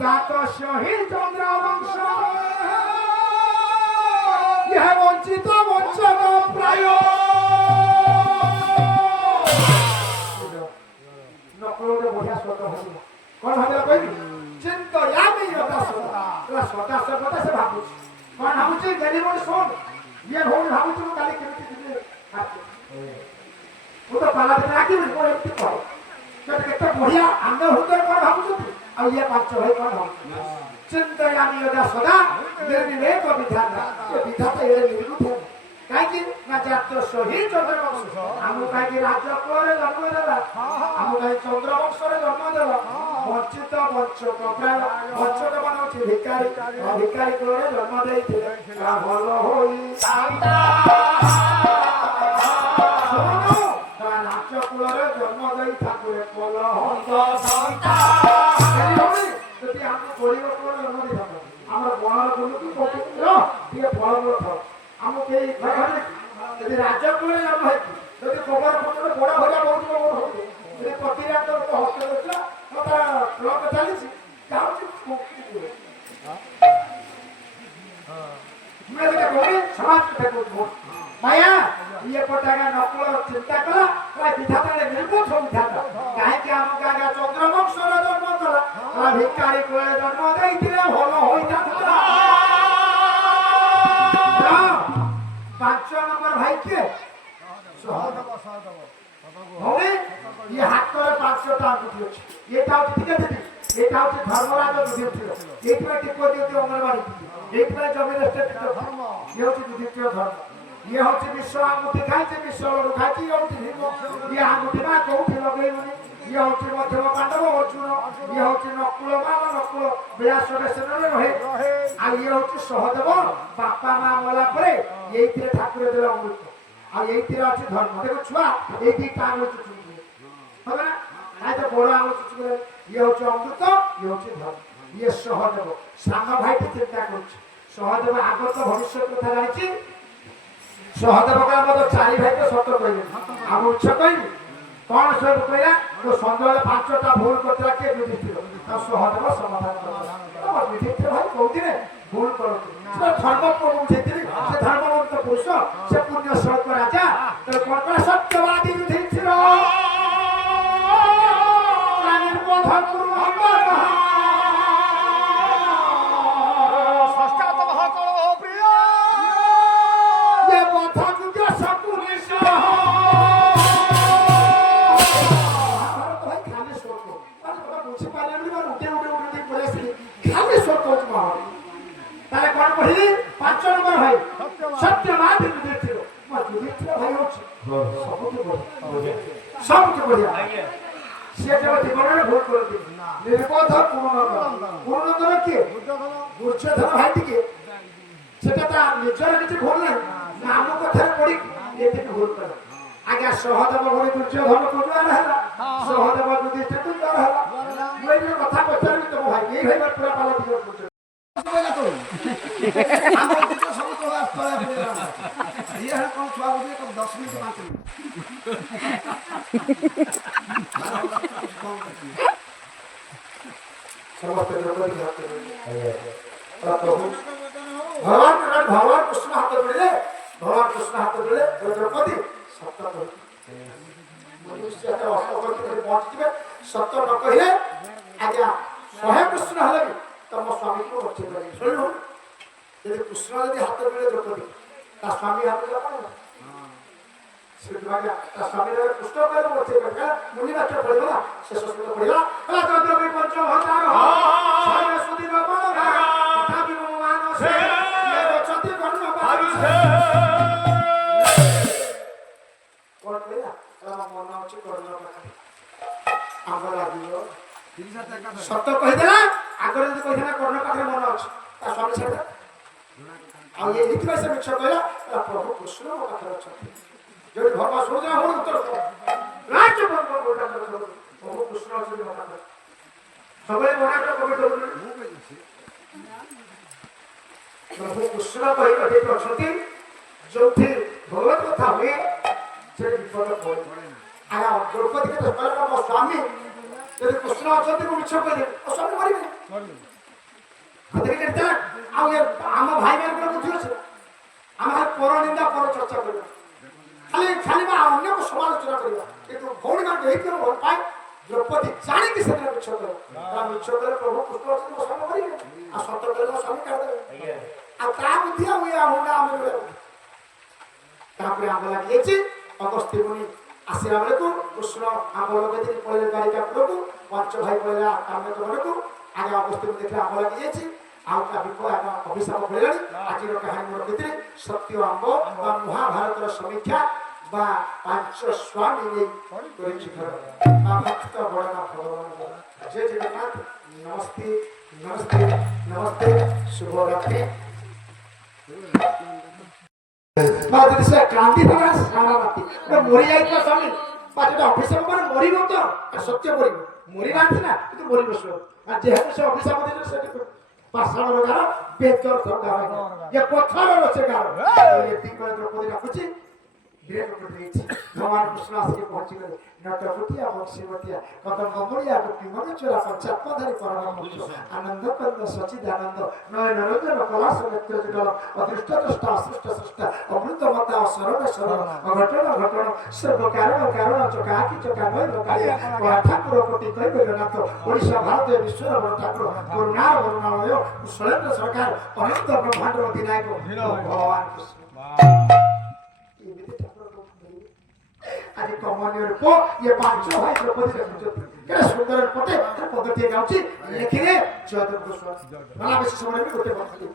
জাতস্য হি চন্দ্রবংশ ইহ বঞ্চিত বঞ্চক প্রায় নকলরে বঢ়িয়া শব্দ হইল কোন হইল কইবি চিন্তয়ামি যথা সদা সদা সর্বদা সে ভাবুছি কোন ভাবুছি গেলি বল শোন ইয়ে ভৌমি ভাবুছি মু কালি কেমিতি দিলে মু তো পালা দিনে রাখিবি কোন এমতি কর কেতে বঢ়িয়া আন্দ হৃদয় কোন ভাবুছি ଆଉ ଇଏ ପାଞ୍ଚ ଭାଇ କଣ ହବ ଚିନ୍ତୟାମି ଯଦା ସଦା ନିର୍ବିବେକ ବିଧାତା ଏ ବିଧାତା ଏଡ଼େ ନିର୍ବୁଦ୍ଧ କାହିଁକି ନା ଜାତସ୍ୟ ହି ଚନ୍ଦ୍ରବଂଶ ଆମକୁ କାହିଁକି ରାଜକୁଳରେ ଜନ୍ମ ଦେଲା ଆମକୁ କାହିଁକି ଚନ୍ଦ୍ରବଂଶରେ ଜନ୍ମ ଦେଲା ବଞ୍ଚିତ ବଞ୍ଚକ ପ୍ରାୟ ବଞ୍ଚକ ମାନେ ହଉଛି ଭିକାରୀ ଭିକାରୀ କୁଳରେ ଜନ୍ମ ଦେଇଥିଲେ ଭଲ ହୋଇ ନାଚ କୁଳରେ ଜନ୍ମ ଦେଇ ଠାକୁରେ କଲ ହନ୍ତ ଯଦି ଆମକୁ ପରିବର୍ତ୍ତନ ଜନ୍ମ ଦେଇଥାନ୍ତା ଆମର ବଣର ବୁଲୁକି ଟିକେ ଫଳମୂଳ ଥାଉ ଆମକୁ କେହି ଯଦି ରାଜକୁଳରେ ଜନ୍ମ ହେଇଛି ଯଦି ଗୋବର ପଟରେ ବଡ଼ ଭଳିଆ ବହୁତ ଯଦି ପ୍ରତିରାତ ଲୋକ ହସ୍ତ ଦେଉଥିଲା ତା ବ୍ଲକ ଚାଲିଛି ଯାଉଛି ସମାଜ ମାୟା ଇଏ ପଟାକା ନକୁଳ ଚିନ୍ତା କଲା ବିଧାତା ନିର୍ବୁଦ୍ଧ ବିଧାତା କାହିଁକି ଆମ ଗାଁରେ ଚନ୍ଦ୍ରବଂଶର ଜନ୍ମ କଲା ଭିକାରୀ କୁଳରେ ଜନ୍ମ ଦେଇଥିଲେ ଭଲ ହୋଇଥାନ୍ତା 5 ନମ୍ବର ଭାଇ କିଏ ଭଉଣୀ ଇଏ ହାତରେ 5ଟା ଆଙ୍ଗୁଠି ଅଛି ଏଇଟା ହଉଛି ଟିକେ ଦିଦି ଏଇଟା ହଉଛି ଧର୍ମରାଜ ଯୁଧିଷ୍ଠିର ଏଇଥିପାଇଁ ଟିପ ଦିଅନ୍ତି ଅଙ୍ଗନବାଡି ଏଇଥିପାଇଁ ଜମି ରେଷ୍ଟ୍ରିକ୍ଟ ଧର୍ମ ଇଏ ହଉଛି ଯୁଧିଷ୍ଠିର ଧର୍ମ ଇଏ ହଉଛି ବିଶ୍ୱ ଆଙ୍ଗୁଠି ଖାଇଛି ବିଶ୍ୱ ଲଡୁ ଖାଇଛି ଇଏ ହଉଛି ଭୀମ ଇଏ ଆଙ୍ଗୁଠି ନା କୋଉଠି ଲଗେଇବନି ଇଏ ହଉଛି ମଧ୍ୟମ ପାଣ୍ଡବ ଅର୍ଜୁନ ଇଏ ହଉଛି ନକୁଳ ମାଲ ନକୁଳ ବିଳାସ ବେସନରେ ରହେ ଆଉ ଇଏ ହଉଛି ସହଦେବ ବାପା ମା ମଲା ପରେ ଏଇଥିରେ ଠାକୁର ଦେଲେ ଅମୃତ ଆଉ ଏଇଥିରେ ଅଛି ଧର୍ମ ଦେଖ ଛୁଆ ଏଇ ଦିଟା ଆଙ୍ଗୁଠି ଚୁଚୁକିଲେ হবে ନା ନାଇଁ ତ ବଡ ଆଙ୍ଗୁଠି ଚୁଚୁକିଲେ ଇଏ ହଉଛି ଅମୃତ ଇଏ ହଉଛି ଧର୍ମ ଇଏ ସହଦେବ ସାନ ଭାଇଟି ଚିନ୍ତା କରୁଛି ସହଦେବ ଆଗତ ଭବିଷ୍ୟତ କଥା ଜାଣିଛି ସହଦେବ କହିଲା ମୋର 4 ଭାଇ ତ ସତ କହିଲେ ଆଉ ମିଛ କହିବି କଣ ସବୁ କହିଲା ତ ସଞ୍ଜବେଳେ 5ଟା ଭୁଲ କରିଥିଲା କିଏ ଯୁଧିଷ୍ଠିର ତା ସହଦେବ ସମାଧାନ କଲା ଯୁଧିଷ୍ଠିର ଭାଇ କହୁଥିଲେ ଭୁଲ କରନ୍ତି ସେ ଧର୍ମ ବୁଝେଇଥିଲି ସେ ଧର୍ମବନ୍ତ ପୁରୁଷ ସେ ପୁଣ୍ୟ ଶ୍ଳୋକ ରାଜା ତେଣୁ କଣ କଲା ସତ୍ୟବାଦୀ ଯୁଧିଷ୍ଠିର ନିର୍ବୋଧ তাহলে কোন কহিলি 5 নম্বর ভাই সত্যবাদী যুধিষ্ঠির যুধিষ্ঠির ভাই হচ্ছে সবচেয়ে বড়িয়া সে যে জীবনের ভোট করে দিল নির্বোধ পূর্ণনন্দন কে দুর্যোধন ভাইটিকে সেটা তার নিজের কিছু ভুল নাই নাম কথারে পড়ি এদিকে ভুল করে আগে সহদেব ভরি দুর্যোধন পূজার হেলা সহদেব যুধিষ্ঠির পূজার হেলা মই যে কথা পচারি তো ভাই এই ভাইবার পুরা পালা দিও বুঝছো আমার দিকে সব তো আস পড়া পড়া ইয়ে হল কোন ছুয়া বুঝে কম 10 মিনিট 5 মিনিট সর্বত্র দ্রৌপদী হাতে প্রভু ভগবান কৃষ্ণ হাতে ধরে ভগবান কৃষ্ণ হাতে ধরে দ্রৌপদী সত্য কহি মনুষ্য একটা অসৎ করে পৌঁছিবে সত্য ন কহিলে আজ্ঞা 100 কৃষ্ণ হলে তম স্বামীকে বঞ্চিত করি শুনুন যদি কৃষ্ণ যদি হাতে ধরে দ্রৌপদী তার স্বামী হাতে যাবে না তা স্বামী কৃষ্ণ করে বঞ্চিত করে মুনি বাক্য পড়িব না শেষ শ্লোক পড়িব দ্রৌপদী পঞ্চ হতার হয় সুদীর্ঘ বনগা তথাপি মানসে গচ্ছতি কর্ণ পারুষে কোন কইলা আমার মন হচ্ছে কর্ণ পাখি আমার লাগিব সত্য কই দেলা ନା କର୍ଣ୍ଣକାଠରେ ମନ ଅଛି ତା ସ୍ୱାମୀ ଛାଡ଼ିଦେଲା ଆଉ ଇଏ ଏଇଥିପାଇଁ ସେ ମିଛ କହିଲା ପ୍ରଭୁ କୃଷ୍ଣ ମୋ ପାଖରେ ଅଛନ୍ତି ଯୋଉଠି ଧର୍ମ ଶୁଣୁଛି ନା ହଉନି ଉତ୍ତର ରାଜ୍ୟ ପ୍ରଭୁ କୃଷ୍ଣ ଅଛନ୍ତି ମୋ ପାଖରେ ସବୁବେଳେ ମନାଟା କବି ପ୍ରଭୁ କୃଷ୍ଣ କହି ଏଠି ଅଛନ୍ତି ଯୋଉଠି ଭଗବତ କଥା ହୁଏ ସେଠି ବିପଦ ପଡେ ଆଜ୍ଞା ଦ୍ରୌପଦୀ କେତେ କହିଲା ମୋ ସ୍ୱାମୀ ଯଦି କୃଷ୍ଣ ଅଛନ୍ତି ମୁଁ ମିଛ କହିଦେବି ମୋ ସ୍ୱାମୀ ମରିବେ ଆଉ ଆମ ଭାଇ ମାନଙ୍କର ବୁଦ୍ଧି ଅଛି ଆମେ ପର ନିନ୍ଦା ପର ଚର୍ଚ୍ଚା କରିବା ଖାଲି ବା ଅନ୍ୟକୁ ସମାଲୋଚନା କରିବା କିନ୍ତୁ ଭଉଣୀ ମାନଙ୍କୁ ହେଇକି ଭଲ ପାଏ ଦ୍ରୌପଦୀ ଜାଣିକି ସେଦିନ ମିଛ କରେ ତା ମିଛ କଲେ ପ୍ରଭୁ କୃଷ୍ଣ ଅଛନ୍ତି ମୋ ସ୍ୱାମୀ ମରିବେ ଆଉ ସତ କଲେ ମୋ ସ୍ୱାମୀ କାଢିଦେବେ ଆଉ ତା ବୁଦ୍ଧି ଆଉ ଇଏ ହୁଣ୍ଡା ଆମେ ତାପରେ ଆମ୍ବ ଲାଗିଯାଇଛି ଅଗସ୍ତ୍ୟ ମୁନି ଆସିଲା ବେଳକୁ କୃଷ୍ଣ ଆମ୍ବ ଲଗେଇଥିଲି ପଳେଇଲେ ବାରିକା ପୁରକୁ ପାଞ୍ଚ ଭାଇ ପଳେଇଲା କାମେକ ବନକୁ ଆଗେ ଅଗସ୍ତ୍ୟ ମୁନି ଦେଖିଲେ ଆମ୍ବ ଲାଗିଯାଇଛି ଆଉ ତା ଅଭିଶାପ ମିଳିଲାଣି ଆଜିର କାହାଣୀ ମୁଁ ରଖିଥିଲି ସତ୍ୟ ଆମ୍ବ ବା ମହାଭାରତର ସମୀକ୍ଷା ବା ପାଞ୍ଚ ସ୍ୱାମୀ ନେଇ କରିଛି ଘର ଭକ୍ତ ବଡ଼ନା ଭଗବାନ ଜୟ ଜଗନ୍ନାଥ ନମସ୍ତେ ନମସ୍ତେ ନମସ୍ତେ ଶୁଭରାତ୍ରି ସେ କ୍ରାନ୍ତି ଥିଲା ସାରା ରାତି ମରି ଯାଇଥିଲା ସ୍ୱାମୀ ପାଟିଟା ଅଭିଶାପ ମାନେ ମରିବ ତ ସତ୍ୟ ମରିବ ମରି ନାହାନ୍ତି ନା କିନ୍ତୁ ମରିବ ସେ ଯେହେତୁ ସେ ଅଭିଶାପ ଦେଇଥିଲେ ସେଠି ପାଷାଣର ଗାର ବେଦର ଗାର ଇଏ ପଥରର ସେ ଗାର ଏତିକି ବେଳେ ଦ୍ରୌପଦୀ ଡାକୁଛି ବିରାଟ କରି ଦେଇଛି ଭଗବାନ କୃଷ୍ଣ ଆସିକି ପହଞ୍ଚିଗଲେ ନଟକୁଟିଆ ବଂଶୀବତିଆ କଦମ୍ବମୂଳିଆ ଗୋପୀମଣିଚୋରା ପଞ୍ଚାତ୍ମଧାରୀ ପରମ ପୁରୁଷ ଆନନ୍ଦ କନ୍ଦ ସଚିଦାନନ୍ଦ ନୟନ ରଞ୍ଜନ କଳାସ ନେତ୍ର ଯୁଗଳ ଅଦୃଷ୍ଟ ଦୃଷ୍ଟ ଅସୃଷ୍ଟ ସୃଷ୍ଟ ଅମୃତ ମତା ଶରଣ ଶରଣ ଅଘଟଣ ଘଟଣ ସର୍ବ କାରଣ କାରଣ ଚକା ଆଖି ଚକା ନୈର କାଳିଆ ଠାକୁର କୋଟି କୈବଲ୍ୟନାଥ ଓଡ଼ିଶା ଭାରତ ବିଶ୍ୱର ବଡ଼ ଠାକୁର କରୁଣାର କରୁଣାଳୟ କୁଶଳେନ୍ଦ୍ର ସରକାର ଅନନ୍ତ ବ୍ରହ୍ମାଣ୍ଡର ଅଧିନାୟକ ଭଗବାନ କୃଷ୍ଣ আজ কমনীয় পো ইয়ে পাঁচ ভাই দ্রৌপদী দেখুଛନ୍ତି কেড়ে সুন্দর পটে পদটিয়ে গাউছি লেখিলে জয়দেব গোস্বামী ভালো বেশি সময় আমি করতে পারছি